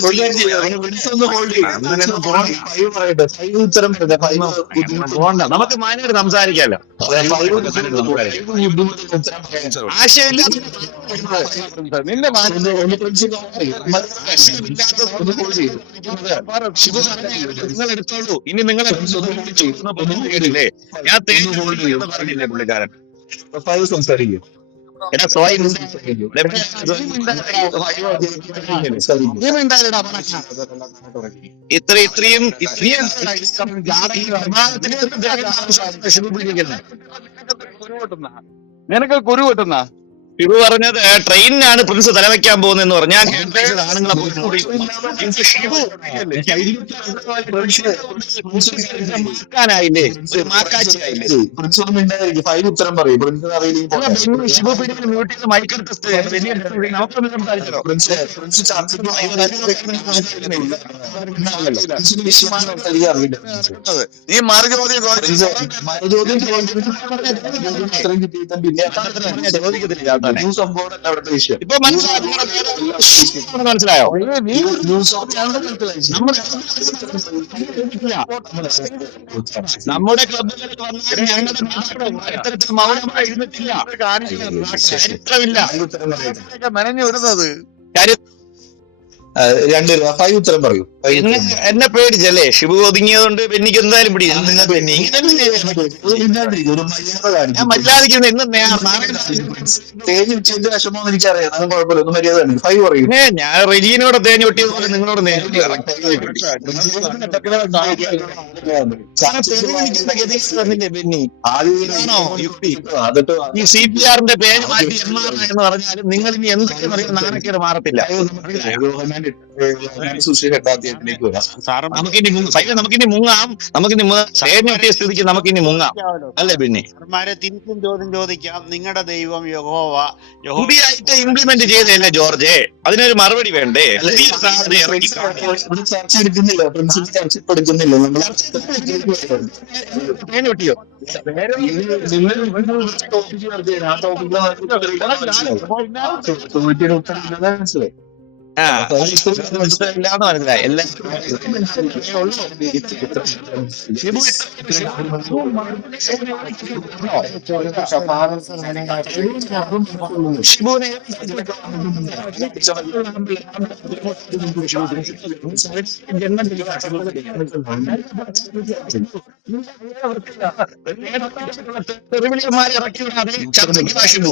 പോണ്ട. നമുക്ക് മാനായിട്ട് സംസാരിക്കാലോ. ആശയമില്ലാത്ത നിന്റെ നിങ്ങൾ എടുത്തോളൂ. ഇനി നിങ്ങളെ കേട്ടില്ലേ? ഞാൻ പറഞ്ഞില്ലേ പുള്ളിക്കാരൻ? സംസാരിക്കും. എടാ സോയി ഇത്രയും നിനക്ക് കുരു കിട്ടുന്ന ഷിബു പറഞ്ഞത് ട്രെയിനിനാണ് പ്രിൻസ് തലവെക്കാൻ പോകുന്നതെന്ന് പറഞ്ഞു. ഞാൻ ആണുങ്ങളെ മാക്കാനായില്ലേ? ഒരു മാക്കാച്ചിയായില്ലേ? ഉത്തരം പറയും. പ്രിൻസിന് അറിയില്ലെങ്കിൽ ഷിബു പീഡിയിൽ മ്യൂട്ട് ചെയ്ത് മൈക്കെടുത്ത് നമുക്കൊന്ന് സംസാരിച്ചോ. പ്രിൻസ് ചർച്ചയ്ക്ക് വിഷയമാണ് അറിയില്ല. നീ മറുചോദ്യം മറുചോദ്യം ഉത്തരം കിട്ടിയിട്ട് പിന്നെ ചോദിക്കത്തില്ല. ന്യൂസ് ഓഫ് ഗോഡ് അല്ല അവിടുത്തെ വിഷയം. ഇപ്പൊ മനസ്സിലായോ? ന്യൂസ് ഓഫ് നമ്മുടെ ക്ലബുകളിൽ വന്നാൽ ഞങ്ങളുടെ ഇത്തരത്തിൽ മൗനമായി ഇരുന്നിട്ടില്ല. ചരിത്രമില്ല. മെനഞ്ഞു വരുന്നത് കാര്യം രണ്ട് ഉത്തരം പറയൂ. എന്നെ പേടിച്ചല്ലേ? ഷിബു ഒതുങ്ങിയതുകൊണ്ട് ബെന്നിക്ക് എന്തായാലും പിടി. ബെന്നി ഒരു മര്യാദ ഞാൻ മര്യാദയ്ക്ക് ഇന്ന് തേഞ്ഞ് ഉച്ചതിന്റെ വിഷമം എനിക്കറിയാം. അത് കുഴപ്പമില്ല. ഒന്ന് മര്യാദ 5 പറയൂ. ഞാൻ റെജീനോട് തേഞ്ഞ് ഒട്ടിയത് പോലെ നിങ്ങളോട് തന്നില്ലേ ബെന്നി? ആണോ യുക്തി? ഈ CPR-ന്റെ പേര് മാറ്റി MRI എന്ന് പറഞ്ഞാലും നിങ്ങൾ ഇനി എന്തെങ്കിലും പറയുന്ന നാണക്കേട് മാറത്തില്ല. നമുക്കിനി മുങ്ങാം. തേഞ്ഞ് ഒട്ടിയ സ്ഥിതിക്ക് നമുക്കിനി മുങ്ങാം, അല്ലേ ബെന്നി? തിരിച്ചും ചോദ്യം ചോദിക്കാം. നിങ്ങളുടെ ദൈവം യഹോവ പുതിയായിട്ട് ഇംപ്ലിമെന്റ് ചെയ്തല്ലേ ജോർജ്? അതിനൊരു മറുപടി വേണ്ടേ? ചർച്ച എടുക്കുന്നില്ല. പ്രിൻസിപ്പൽ ചർച്ച എടുക്കുന്നില്ല. നമ്മൾ ഒട്ടിയോ? ടോപ്പിക് ആ ടോപ്പിക്കിൽ മനസ്സിലായി. ആ മനസ്സിലായില്ല എന്ന് മനസ്സിലായി എല്ലാം ഷിബു ഷിബുവിനെ തെറിവിളിയന്മാരെ ഇറക്കി വിടാതെ ചർച്ചയ്ക്ക് വാ ഷിബു.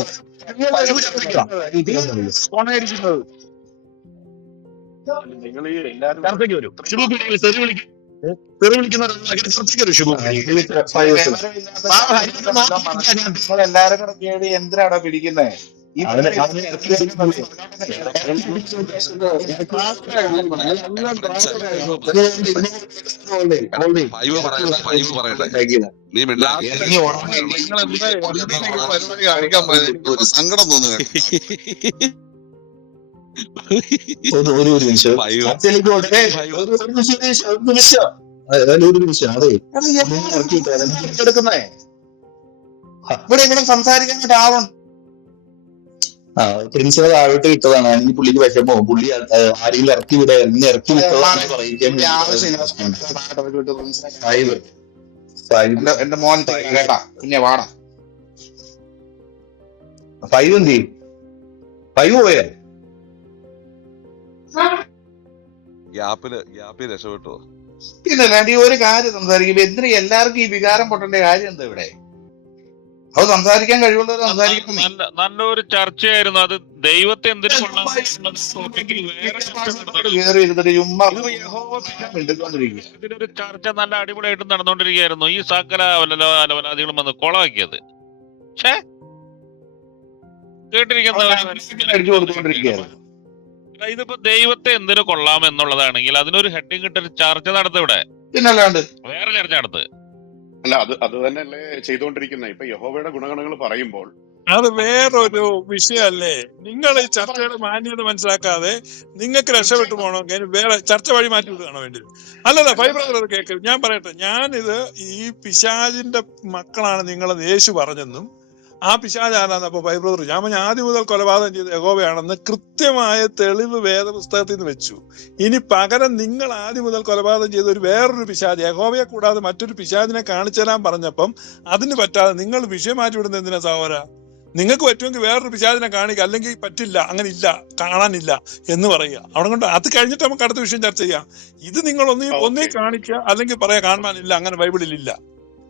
ഷിബു ചർച്ചയ്ക്ക് വാ. കോണയടിക്കുന്നത് നിങ്ങൾ ഈ എല്ലാരും ചർച്ചയ്ക്ക് വരും. ഷിബു തെറി വിളിക്കുന്നവരെ ചർച്ചയ്ക്ക് വരും. ഷിബു നിങ്ങൾ എല്ലാരും കൂടെ കേടി എന്തിനാണോ പിടിക്കുന്നേ? ഈ നീ ഒരു സങ്കടം തോന്നുന്നു. ഒരു നിമിഷം അതെ എടുക്കുന്നേ ഇവിടെ ഇങ്ങനെ സംസാരിക്കാനായിട്ട് ആളുണ്ട്. പ്രിൻസിപ്പൽ താഴോട്ട് വിട്ടതാണ്. ഈ പുള്ളിക്ക് വിഷമോ പുള്ളി ആരെങ്കിലും ഇറക്കി വിടാ എന്നെ ഇറക്കി വിട്ടതാണ് പറയിക്കാൻ എന്റെ മോൻ കേട്ടാ പിന്നെ വാടാ. 5 എന്ത് ചെയ്യും? 5 പോയാ ഗ്യാപ്പില് രക്ഷപ്പെട്ടോ. പിന്നെ ഈ ഒരു കാര്യം സംസാരിക്കുമ്പോ എന്തിനാ എല്ലാവർക്കും ഈ വികാരം പൊട്ടേണ്ട കാര്യം എന്താ ഇവിടെ? അത് സംസാരിക്കാൻ കഴിവുള്ളവർ സംസാരിക്കും. നല്ലൊരു ചർച്ചയായിരുന്നു അത്. ദൈവത്തെ എന്തിനു ഇതിലൊരു ചർച്ച നല്ല അടിപൊളിയായിട്ട് നടന്നുകൊണ്ടിരിക്കുകയായിരുന്നു. ഈ സകല അലവലാദികളും വന്ന് കൊളാക്കിയത് കേട്ടിരിക്കുന്ന ഇതിപ്പോ ദൈവത്തെ എന്തിനു കൊള്ളാം എന്നുള്ളതാണെങ്കിൽ അതിനൊരു ഹെഡിങ് ഇട്ടൊരു ചർച്ച നടത്തും ഇവിടെ. പിന്നല്ലാണ്ട് വേറെ ചർച്ച നടത്ത്. അല്ല അത് തന്നെയല്ലേ ചെയ്തുകൊണ്ടിരിക്കുന്നത്. ഇപ്പൊ യഹോവയുടെ ഗുണഗണങ്ങൾ പറയുമ്പോൾ അത് വേറൊരു വിഷയമല്ലേ. നിങ്ങൾ ഈ ചർച്ചയുടെ മാന്യത മനസ്സിലാക്കാതെ നിങ്ങൾക്ക് രക്ഷപ്പെട്ടു പോകണമെങ്കിൽ വേറെ ചർച്ച വഴി മാറ്റി വിടുകയാണോ വേണ്ടത്? അല്ലല്ല ഫൈബ്രദർ അത് കേൾക്കും. ഞാൻ പറയട്ടെ, ഞാനിത് ഈ പിശാചിന്റെ മക്കളാണ് നിങ്ങളെന്ന് യേശു പറഞ്ഞെന്നും ആ പിശാച് ആരാന്ന് അപ്പൊ ഫൈബ്രദർ ഞാൻ പറഞ്ഞ ആദ്യം മുതൽ കൊലപാതകം ചെയ്ത് യഹോവയാണെന്ന് കൃത്യമായ തെളിവ് വേദപുസ്തകത്തിൽ നിന്ന് വെച്ചു. ഇനി പകരം നിങ്ങൾ ആദ്യം മുതൽ കൊലപാതകം ചെയ്ത ഒരു വേറൊരു പിശാച് യഹോവയെ കൂടാതെ മറ്റൊരു പിശാചിനെ കാണിച്ചു തരാൻ പറഞ്ഞപ്പം അതിന് പറ്റാതെ നിങ്ങൾ വിഷയം മാറ്റി വിടുന്നത് എന്തിനാ സഹോദരാ? നിങ്ങൾക്ക് പറ്റുമെങ്കിൽ വേറൊരു പിശാചിനെ കാണിക്കുക, അല്ലെങ്കിൽ പറ്റില്ല, അങ്ങനെ ഇല്ല, കാണാനില്ല എന്ന് പറയുക. അവിടെ കൊണ്ട് അത് കഴിഞ്ഞിട്ട് നമുക്ക് അടുത്ത വിഷയം ചർച്ച ചെയ്യാം. ഇത് നിങ്ങൾ ഒന്നേ കാണിക്കുക, അല്ലെങ്കിൽ പറയാ കാണാനില്ല, അങ്ങനെ ബൈബിളിൽ ഇല്ല.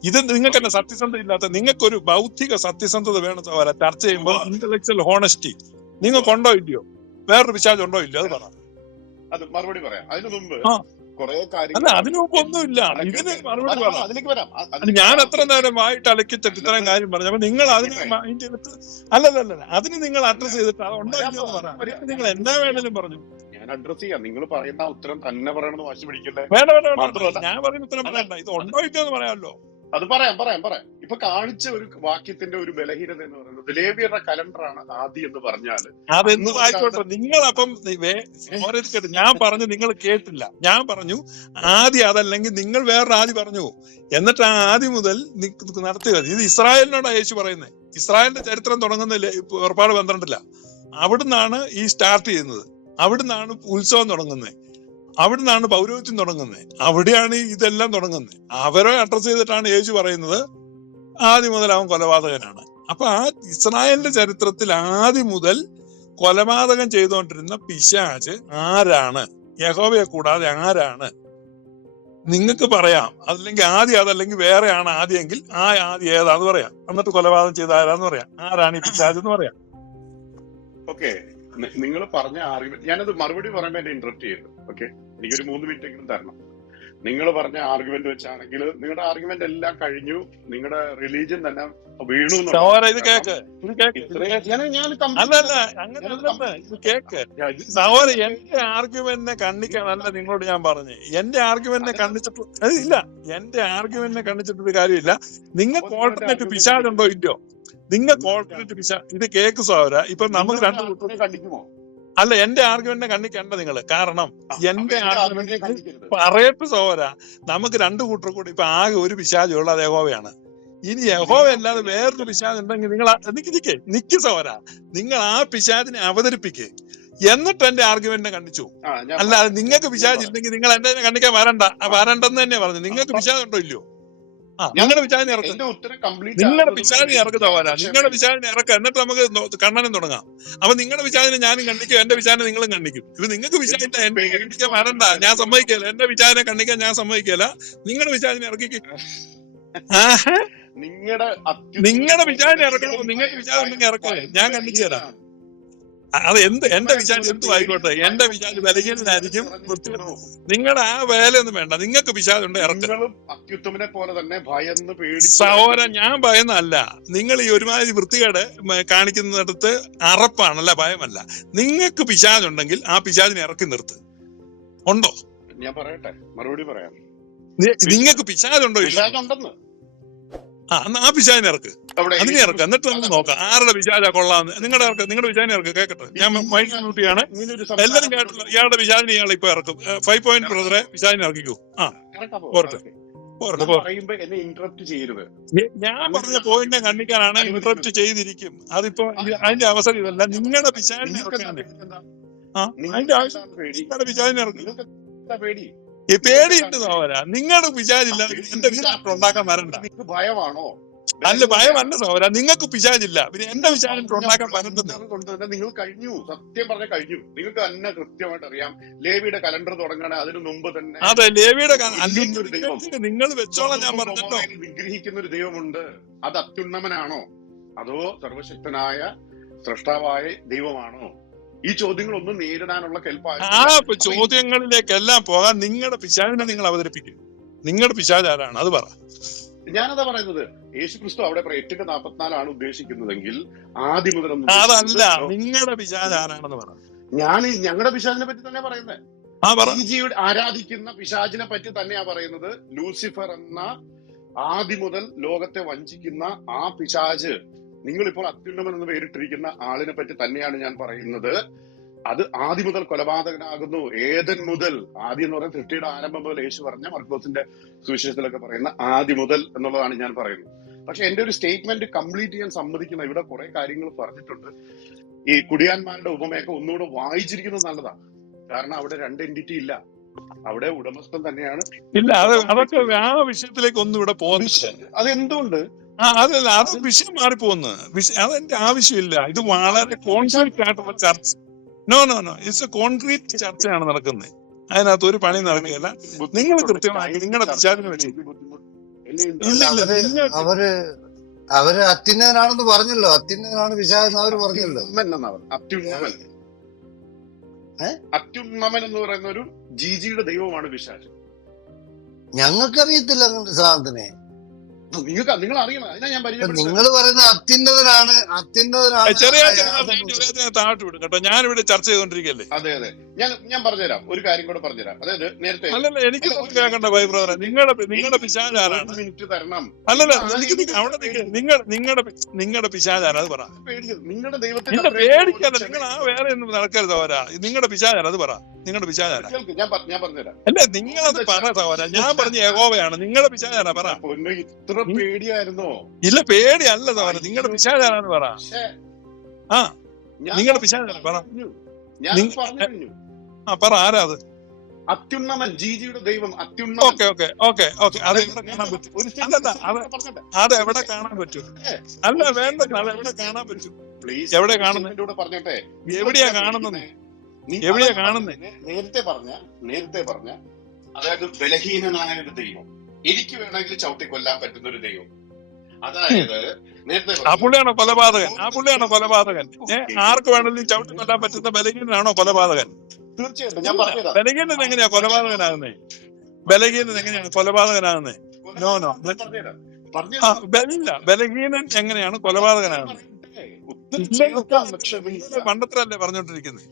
ഇത് നിങ്ങൾക്ക് തന്നെ സത്യസന്ധത ഇല്ലാത്ത, നിങ്ങൾക്കൊരു ബൗദ്ധിക സത്യസന്ധത വേണം സഹോദര. ചർച്ച ചെയ്യുമ്പോൾ ഇന്റലക്ച്വൽ ഹോണസ്റ്റി നിങ്ങൾക്കുണ്ടോ ഇല്ലയോ? വേറൊരു പിശാച് ഉണ്ടോ ഇല്ലയോ? അത് പറ. അത് മറുപടി പറയാം. അതിനു മുമ്പ് കുറെ അല്ല, കാര്യങ്ങൾ അതിനു മുമ്പ് ഒന്നുമില്ല. ഇതിന് മറുപടി പറയാം. അതിലേക്ക് വരാം. ഞാൻ എത്ര നേരം വായിട്ട് അലക്കിച്ചിട്ട് ഇത്രയും കാര്യം പറഞ്ഞു. അപ്പൊ നിങ്ങൾ അതിന് മൈൻഡ് ചെയ്തിട്ട് അല്ലല്ല അതിന് നിങ്ങൾ അഡ്രസ് ചെയ്തിട്ട് അത് ഉണ്ടോ ഇല്ലയോ എന്ന് പറയാം. നിങ്ങൾ എന്താ വേണേലും പറഞ്ഞു. ഞാൻ അഡ്രസ് ചെയ്യാം. നിങ്ങൾ പറയുന്ന ഉത്തരം തന്നെ പറയണമെന്ന് വാശി പിടിക്കണ്ടേ? വേണ്ട ഞാൻ പറയുന്ന ഉത്തരം പറയണ്ട. ഇത് ഉണ്ടോ ഇല്ലയോ എന്ന് പറയാമല്ലോ. അത് പറയാം. ഇപ്പൊ കാണിച്ച ഒരു വാക്യത്തിന്റെ ഒരു ബലഹീനത എന്ന് പറയുന്നത് ലേവ്യരുടെ കലണ്ടറാണ് ആദി എന്ന് പറഞ്ഞാല് അതെന്ത് ആയിക്കോട്ടെ. നിങ്ങളപ്പം ഞാൻ പറഞ്ഞു, നിങ്ങൾ കേട്ടില്ല. ഞാൻ പറഞ്ഞു ആദ്യം അതല്ലെങ്കിൽ നിങ്ങൾ വേറൊരു ആദ്യം പറഞ്ഞു. എന്നിട്ട് ആ ആദ്യം മുതൽ നടത്തുക. ഇത് ഇസ്രായേലിനോടാണ് യേശു പറയുന്നത്. ഇസ്രായേലിന്റെ ചരിത്രം തുടങ്ങുന്നില്ല പുറപ്പാട് 12 അവിടുന്നാണ് ഈ സ്റ്റാർട്ട് ചെയ്യുന്നത്. അവിടുന്നാണ് ഉത്സവം തുടങ്ങുന്നത്. അവിടുന്നാണ് പൗരോഹിത്യം തുടങ്ങുന്നത്. അവിടെയാണ് ഇതെല്ലാം തുടങ്ങുന്നത്. അവരെ അഡ്രസ് ചെയ്തിട്ടാണ് യേശു പറയുന്നത് ആദ്യം മുതൽ അവൻ കൊലപാതകനാണ്. അപ്പൊ ആ ഇസ്രായേലിന്റെ ചരിത്രത്തിൽ ആദ്യം മുതൽ കൊലപാതകം ചെയ്തുകൊണ്ടിരുന്ന പിശാച് ആരാണ്? യഹോവയെ കൂടാതെ ആരാണ്? നിങ്ങൾക്ക് പറയാം. അല്ലെങ്കിൽ ആദ്യം അതല്ലെങ്കിൽ വേറെയാണ് ആദ്യമെങ്കിൽ ആ ആദ്യം ഏതാന്ന് പറയാം. എന്നിട്ട് കൊലപാതകം ചെയ്ത ആരാന്ന് പറയാം. ആരാണ് ഈ പിശാച് എന്ന് പറയാം. ഓക്കെ, നിങ്ങൾ പറഞ്ഞ ആർഗ്യുമെന്റ് ഞാനത് മറുപടി പറയുമ്പോൾ എന്നെ ഇന്ററപ്റ്റ് ചെയ്തു. ഓക്കെ, എനിക്കൊരു 3 മിനിറ്റ് എങ്കിലും തരണം. നിങ്ങൾ പറഞ്ഞ ആർഗ്യുമെന്റ് വെച്ചാണെങ്കിൽ നിങ്ങളുടെ ആർഗ്യുമെന്റ് എല്ലാം കഴിഞ്ഞു. നിങ്ങളുടെ റിലീജിയൻ തന്നെ വീണു. ഇത് കേക്ക് അല്ലല്ല അങ്ങനെയല്ലെന്ന്. ഇത് കേക്ക് സഹോദര, എന്റെ ആർഗ്യുമെന്റിനെ കണ്ണിക്കാനല്ല നിങ്ങളോട് ഞാൻ പറഞ്ഞു. എന്റെ ആർഗ്യുമെന്റിനെ കണ്ണിച്ചിട്ട് ഇല്ല. എന്റെ ആർഗ്യുമെന്റിനെ കണ്ണിച്ചിട്ടൊരു കാര്യമില്ല. നിങ്ങൾക്ക് ഓൾട്ടർനേറ്റ് പിശാചുണ്ടോ ഇല്ലയോ? നിങ്ങൾക്ക് ഓൾട്ടർനേറ്റ് ഇത് കേക്ക് സഹോദര. ഇപ്പൊ നമുക്ക് 2 കൂട്ടർ കണ്ടിക്കുമോ? അല്ല, എന്റെ ആർഗ്യുമെന്റിനെ കണ്ണിക്കണ്ട നിങ്ങള്. കാരണം എന്റെ ആർഗ്യുമെന്റ് പറയട്ട് സഹോദര, നമുക്ക് 2 കൂട്ടർ കൂടി ഇപ്പൊ ആകെ ഒരു പിശാചുള്ള അത് യഹോവയാണ്. ഇനി യഹോവ അല്ലാതെ വേറൊരു പിശാച് ഉണ്ടെങ്കിൽ നിങ്ങൾ നിക്ക് സഹോദര, നിങ്ങൾ ആ പിശാചിനെ അവതരിപ്പിക്കേ. എന്നിട്ട് എന്റെ ആർഗ്യുമെന്റിനെ കണ്ടിച്ചു. ഞാൻ അല്ലാതെ പറയാം നിങ്ങൾക്ക് ഞാൻ പിശാച് പറയാം ഇല്ലെങ്കിൽ നിങ്ങൾ എന്റെ കണ്ടിക്കാൻ വരണ്ടെന്ന് തന്നെ പറഞ്ഞു. നിങ്ങൾക്ക് പിശാച് ഉണ്ടോ ഇല്ലയോ? ഞാൻ നിങ്ങളുടെ പിശാചിനെ ഇറക്ക്, എന്റെ ഉത്തരം കംപ്ലീറ്റ് നിങ്ങളുടെ ആകുന്നത് പിശാചിനെ വരെ ഇറക്ക് സഹോദരാ, പക്ഷെ നിങ്ങളുടെ വേണ്ട. പിശാചിനെ ഇറക്കുക. എന്നിട്ട് നമുക്ക് കണ്ണനും തുടങ്ങാം. അപ്പൊ നിങ്ങളുടെ പിശാചിനെ ഞാനും കണ്ടിക്കും, എന്റെ പിശാചിനെ നിങ്ങളും കണ്ടിക്കും. ഇത് നിങ്ങൾക്ക് പിശാചില്ല, എന്തൊരു എന്റെ കണ്ടിക്കാൻ പേടിത്തോ വരണ്ട, അതൊക്കെ ഞാൻ ഇടപെടണം. സമ്മതിക്കല. എന്റെ പിശാചിനെ കണ്ടിക്കാൻ ഞാൻ സമ്മതിക്കല. നിങ്ങളുടെ പിശാചിനെ ഇറക്കിക്ക്. നിങ്ങളുടെ നിങ്ങളുടെ അത്യുത്തമനെ പിശാചിനെ പോലെ ഇറക്കണം. ദൈവം നിങ്ങൾക്ക് പിശാച് ഉണ്ടെങ്കിൽ ഇറക്കുക, ഭയം ഞാൻ കണ്ടിച്ചു തരാം. ബലഹീനനാണ്. അത് എന്റെ നിങ്ങളുടെ പിശാച് അത്യുത്തമൻ എന്തും പേടിയും ആയിക്കോട്ടെ, എന്റെ പിശാച് ഭയവും ബലഹീനനായിരിക്കും. നിറഞ്ഞിരിക്കണോ? നിങ്ങളുടെ ആ വേലയൊന്നും വേണ്ട. നിങ്ങൾക്ക് പിശാച് ഉണ്ട്, ഇറക്കുക. നിങ്ങളും അത്യുത്തമനെ പോലെ തന്നെ ഭയന്ന് പേടിച്ച് സഹോദരൻ, വിറയ്ക്കുന്നു. ഞാൻ ഭയന്നല്ല. നിങ്ങൾ ഈ ഒരുമാതിരി വൃത്തികേട് കാണിക്കുന്നിടത്ത് അറപ്പാണല്ല, ഭയമല്ല. നിങ്ങൾക്ക് പിശാചുണ്ടെങ്കിൽ ആ പിശാചിനെ ഇറക്കി നിർത്ത്. ഉണ്ടോ? ഞാൻ പറയട്ടെ, മറുപടി പറയാം. നിങ്ങൾക്ക് പിശാചുണ്ടോ ഇല്ലയോ? പിശാചുണ്ടെന്ന് എന്നാ ആ പിശാചിനെ ഇറക്ക്, അവിടെ അതിനെ ഇറക്കുക. എന്നിട്ട് നമുക്ക് നോക്കാം ആരുടെ പിശാചാ കൊള്ളാന്ന്. നിങ്ങളുടെ ഇറക്ക്, നിങ്ങളുടെ പിശാചിനെ ഇറക്ക്. കേക്കട്ടെ, ഞാൻ മൈക്ക് മ്യൂട്ട് ചെയ്യാണ്. ഇങ്ങനൊരു എല്ലാരും സംസാരം കേട്ടല്ലോ. ഇയാളുടെ പിശാചിനെ ഇയാൾ ഇപ്പൊ ഇറക്കും. 5 പോയിന്റ് ബ്രദറെ, പിശാചിനെ ഇറക്കിക്കോ. ഇറക്കാമോ? പോരട്ടെ ഓക്കേ. പോരട്ടെ ഞാൻ പോരട്ടെ. പറയുമ്പോ എന്നെ ഇന്ററപ്റ്റ് ചെയ്യരുത്. ഞാൻ അങ്ങനെ പറഞ്ഞ പോയിന്റിനെ കണ്ടിക്കാനാണ് ഇന്ററപ്റ്റ് ചെയ്തിരിക്കും. അതിപ്പോ അതിന്റെ അവസരം ഇതല്ല. നിങ്ങളുടെ പിശാചിനെ നിങ്ങൾക്ക് എന്താ ഇറക്കാണ്. പേടി? എന്താ അതിന്റെ നിങ്ങൾക്ക് ആവശ്യം. എന്താണ് പേടി? നിങ്ങളുടെ പിശാചിനെ ഇറക്കും. നിങ്ങൾക്ക് എന്താ പേടി? ഈ നിങ്ങൾക്ക് പേടിയിട്ട് എന്താണ് പേടി? സഹോദരാ, നിങ്ങളുടെ പിശാചില്ല, എന്റെ പിശാച് ഉണ്ടാക്കാൻ വരണ്ട. നിങ്ങൾക്ക് ഭയമാണോ? അല്ല, ഭയമല്ല സഹോദരാ, നിങ്ങൾക്ക് പിശാചില്ല, പിന്നെ എന്റെ പിശാചിട്ട് ഉണ്ടാക്കാൻ വരണ്ടെന്ന്. കൊണ്ട് തന്നെ നിങ്ങൾ കഴിഞ്ഞു. സത്യം പറഞ്ഞ കഴിഞ്ഞു. നിങ്ങൾക്ക് തന്നെ കൃത്യമായിട്ട് അറിയാം. ലേവിയുടെ കലണ്ടർ തുടങ്ങണ അതിനു മുമ്പ് തന്നെ അതെ, ലേവിയുടെ ഇരിക്കുന്ന ഒരു ദൈവം, നിങ്ങൾ വെച്ചോളാം, ഞാൻ സ്വർഗ്ഗവും പറഞ്ഞല്ലോ. ഭൂമിയും നിഗ്രഹിക്കുന്ന ഒരു ദൈവമുണ്ട്. അത് അത്യുന്നമനാണോ അതോ സർവശക്തനായ സൃഷ്ടാവായ ദൈവമാണോ? ഈ ചോദ്യങ്ങളൊന്നും നേരിടാനുള്ള ആ കെൽപ്പായിട്ടില്ല. ചോദ്യങ്ങളിലേക്കെല്ലാം പോകാൻ നിങ്ങളുടെ പിശാചിനെ നിങ്ങൾ അവതരിപ്പിക്കും. നിങ്ങളുടെ പിശാച് ആരാണ് അത് പറ. ഞാനതാ പറയുന്നത്. യേശുക്രിസ്തു അവിടെ 8:44 ഉദ്ദേശിക്കുന്നതെങ്കിൽ ആദ്യം മുതൽ അതല്ല, നിങ്ങളുടെ പിശാച് ആരാണെന്ന് പറ. ഞാൻ ഞങ്ങളുടെ പിശാചിനെ പറ്റി തന്നെ പറയുന്നത്. പറ. ഈജിയുടെ ആരാധിക്കുന്ന പിശാചിനെ പറ്റി തന്നെയാ പറയുന്നത്. ലൂസിഫർ എന്ന ആദ്യം മുതൽ ലോകത്തെ വഞ്ചിക്കുന്ന ആ പിശാച്, നിങ്ങളിപ്പോൾ അത്യുന്നമൻ എന്ന് പേരിട്ടിരിക്കുന്ന ആളിനെ പറ്റി തന്നെയാണ് ഞാൻ പറയുന്നത്. അത് ആദ്യം മുതൽ കൊലപാതകനാകുന്നു. ഏതൻ മുതൽ, ആദ്യം എന്ന് പറയുന്നത് സൃഷ്ടിയുടെ ആരംഭം മുതൽ യേശു പറഞ്ഞ മർക്കോസിന്റെ സുവിശേഷത്തിലൊക്കെ പറയുന്ന ആദ്യം മുതൽ എന്നുള്ളതാണ് ഞാൻ പറയുന്നത്. പക്ഷെ എന്റെ ഒരു സ്റ്റേറ്റ്മെന്റ് കംപ്ലീറ്റ് ചെയ്യാൻ സമ്മതിക്കുന്ന ഇവിടെ കുറെ കാര്യങ്ങൾ പറഞ്ഞിട്ടുണ്ട്. ഈ കുടിയാന്മാരുടെ ഉപമയൊക്കെ ഒന്നുകൂടെ വായിച്ചിരിക്കുന്നത് നല്ലതാണ്. കാരണം അവിടെ രണ്ട് എൻറ്റിറ്റി ഇല്ല, അവിടെ ഉടമസ്ഥൻ തന്നെയാണ്. ഇല്ല, അതൊക്കെ ആ വിഷയത്തിലേക്ക് ഒന്നും ഇവിടെ പോകുന്നില്ല. അതെന്തുകൊണ്ട്? അതല്ല, അത് വിഷയം മാറിപ്പോകുന്നു. അതെന്റെ ആവശ്യമില്ല. ഇത് വളരെ കോൺക്രീറ്റ് ആയിട്ടുള്ള ചർച്ച. നോ, ഇറ്റ്സ് എ കോൺക്രീറ്റ് ചർച്ചയാണ് നടക്കുന്നത്. അതിനകത്ത് ഒരു പണി നടക്കുകയല്ല. നിങ്ങൾ കൃത്യമായിട്ട് നിങ്ങളുടെ പിശാചിനെ വെച്ച് അവര് അത്യുന്നതനാണെന്ന് പറഞ്ഞല്ലോ. അത്യുന്നതനാണ് പിശാചെന്ന് അവര് പറഞ്ഞല്ലോ. അത്യുന്നമൻ എന്ന് പറയുന്ന ഒരു ജിജിയുടെ ദൈവമാണ് പിശാച്. ഞങ്ങൾക്കറിയത്തില്ല അങ്ങനത്തെ സാധനത്തിനെ. നിങ്ങൾ അറിയണം. അതിനാ ഞാൻ പരിചയപ്പെടുന്നത്. നിങ്ങൾ പറയുന്ന അത്യുന്നതനാണ്. ചെറിയ താഴോട്ട് വിടും കേട്ടോ. ഞാനിവിടെ ചർച്ച ചെയ്തോണ്ടിരിക്കല്ലേ. അതെ, ഞാൻ പറഞ്ഞുതരാം. ഒരു കാര്യം കൂടെ പറഞ്ഞുതരാം. അതായത് നേരത്തെ അല്ലല്ല, എനിക്ക് കേൾക്കണ്ട ബൈ ബ്രദറെ. നിങ്ങളുടെ പിശാചാരാണ്. മിനിറ്റ് തരണം. അല്ലല്ല, അവിടെ നിങ്ങളുടെ പിശാചാര അത് പറ. നിങ്ങളുടെ നിങ്ങളുടെ പേടിക്കല്ല, നിങ്ങൾ ആ വേറെ ഒന്നും നടക്കരുത് അവരാ. നിങ്ങളുടെ പിശാചാര അത് പറ. നിങ്ങളുടെ പിശാചാര ഞാൻ പറഞ്ഞുതരാം. അല്ല, നിങ്ങളത് പറ സഹോദരാ. ഞാൻ പറഞ്ഞ യഹോവയാണ്. നിങ്ങളുടെ പിശാചാര പറ. ഇത്ര പേടിയായിരുന്നോ? ഇല്ല, പേടിയല്ല സഹോദരാ, നിങ്ങളുടെ പിശാചാരാന്ന് പറ. നിങ്ങളുടെ പിശാചാര പറ. പറ, ആരാ അത്? അത്യുന്നമൻ, ജിജിയുടെ ദൈവം അത്യുന്നമൻ. ഓക്കെ. അത് എവിടെ കാണാൻ പറ്റും? അത് എവിടെ കാണാൻ പറ്റും? അല്ല, വേണ്ട, അത് എവിടെ കാണാൻ പറ്റും? എവിടെ കാണുന്നത്? പറഞ്ഞോട്ടെ, എവിടെയാ കാണുന്നത്? എവിടെയാ കാണുന്നത്? നേരത്തെ പറഞ്ഞ അതായത് ബലഹീനനായ ഒരു ദൈവം, എനിക്ക് വേണമെങ്കിൽ ചവിട്ടി കൊല്ലാൻ പറ്റുന്ന ഒരു ദൈവം. അതായത് നേരത്തെ ആ പുള്ളിയാണോ കൊലപാതകൻ? ആർക്ക് വേണമെങ്കിലും ചവിട്ടി കൊല്ലാൻ പറ്റുന്ന ബലഹീനനാണോ കൊലപാതകൻ? തീർച്ചയായിട്ടും ഞാൻ പറഞ്ഞുതരാം. ബലഹീനൻ എങ്ങനെയാ കൊലപാതകനാകുന്നേ? നോ, ബലഹീനൻ എങ്ങനെയാണ് കൊലപാതകനാകുന്നത്? പണ്ടത്രല്ലേ പറഞ്ഞോണ്ടിരിക്കുന്നത്.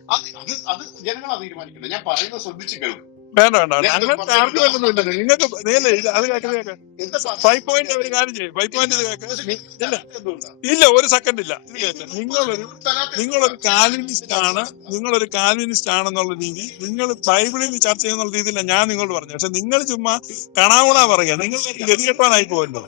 അത് ജനങ്ങളാ തീരുമാനിക്കുന്നത്. ഞാൻ പറയുന്നത് ശ്രദ്ധിച്ചു കേൾക്കും. വേണ്ട, അങ്ങനത്തെ ആർഗ്യുമെന്റ് ഒന്നും ഇല്ലല്ലോ നിങ്ങൾക്ക്. അത് കേൾക്കാം. 5 പോയിന്റ് ഒരു കാര്യം ചെയ്യും. 5 പോയിന്റ് ഇത് കേൾക്കാം. ഇല്ല, ഒരു സെക്കൻഡ് ഇല്ല. ഇത് കേൾക്കാം. നിങ്ങളൊരു കാൽവിനിസ്റ്റ് ആണെന്നുള്ള രീതി, നിങ്ങൾ ബൈബിളിൽ ചർച്ച ചെയ്യുന്ന രീതിയിലാണ് ഞാൻ നിങ്ങളോട് പറഞ്ഞു. പക്ഷെ നിങ്ങൾ ചുമ്മാ കണാവുണ പറയുക. നിങ്ങൾ ഗതികെട്ടാനായി പോവല്ലോ.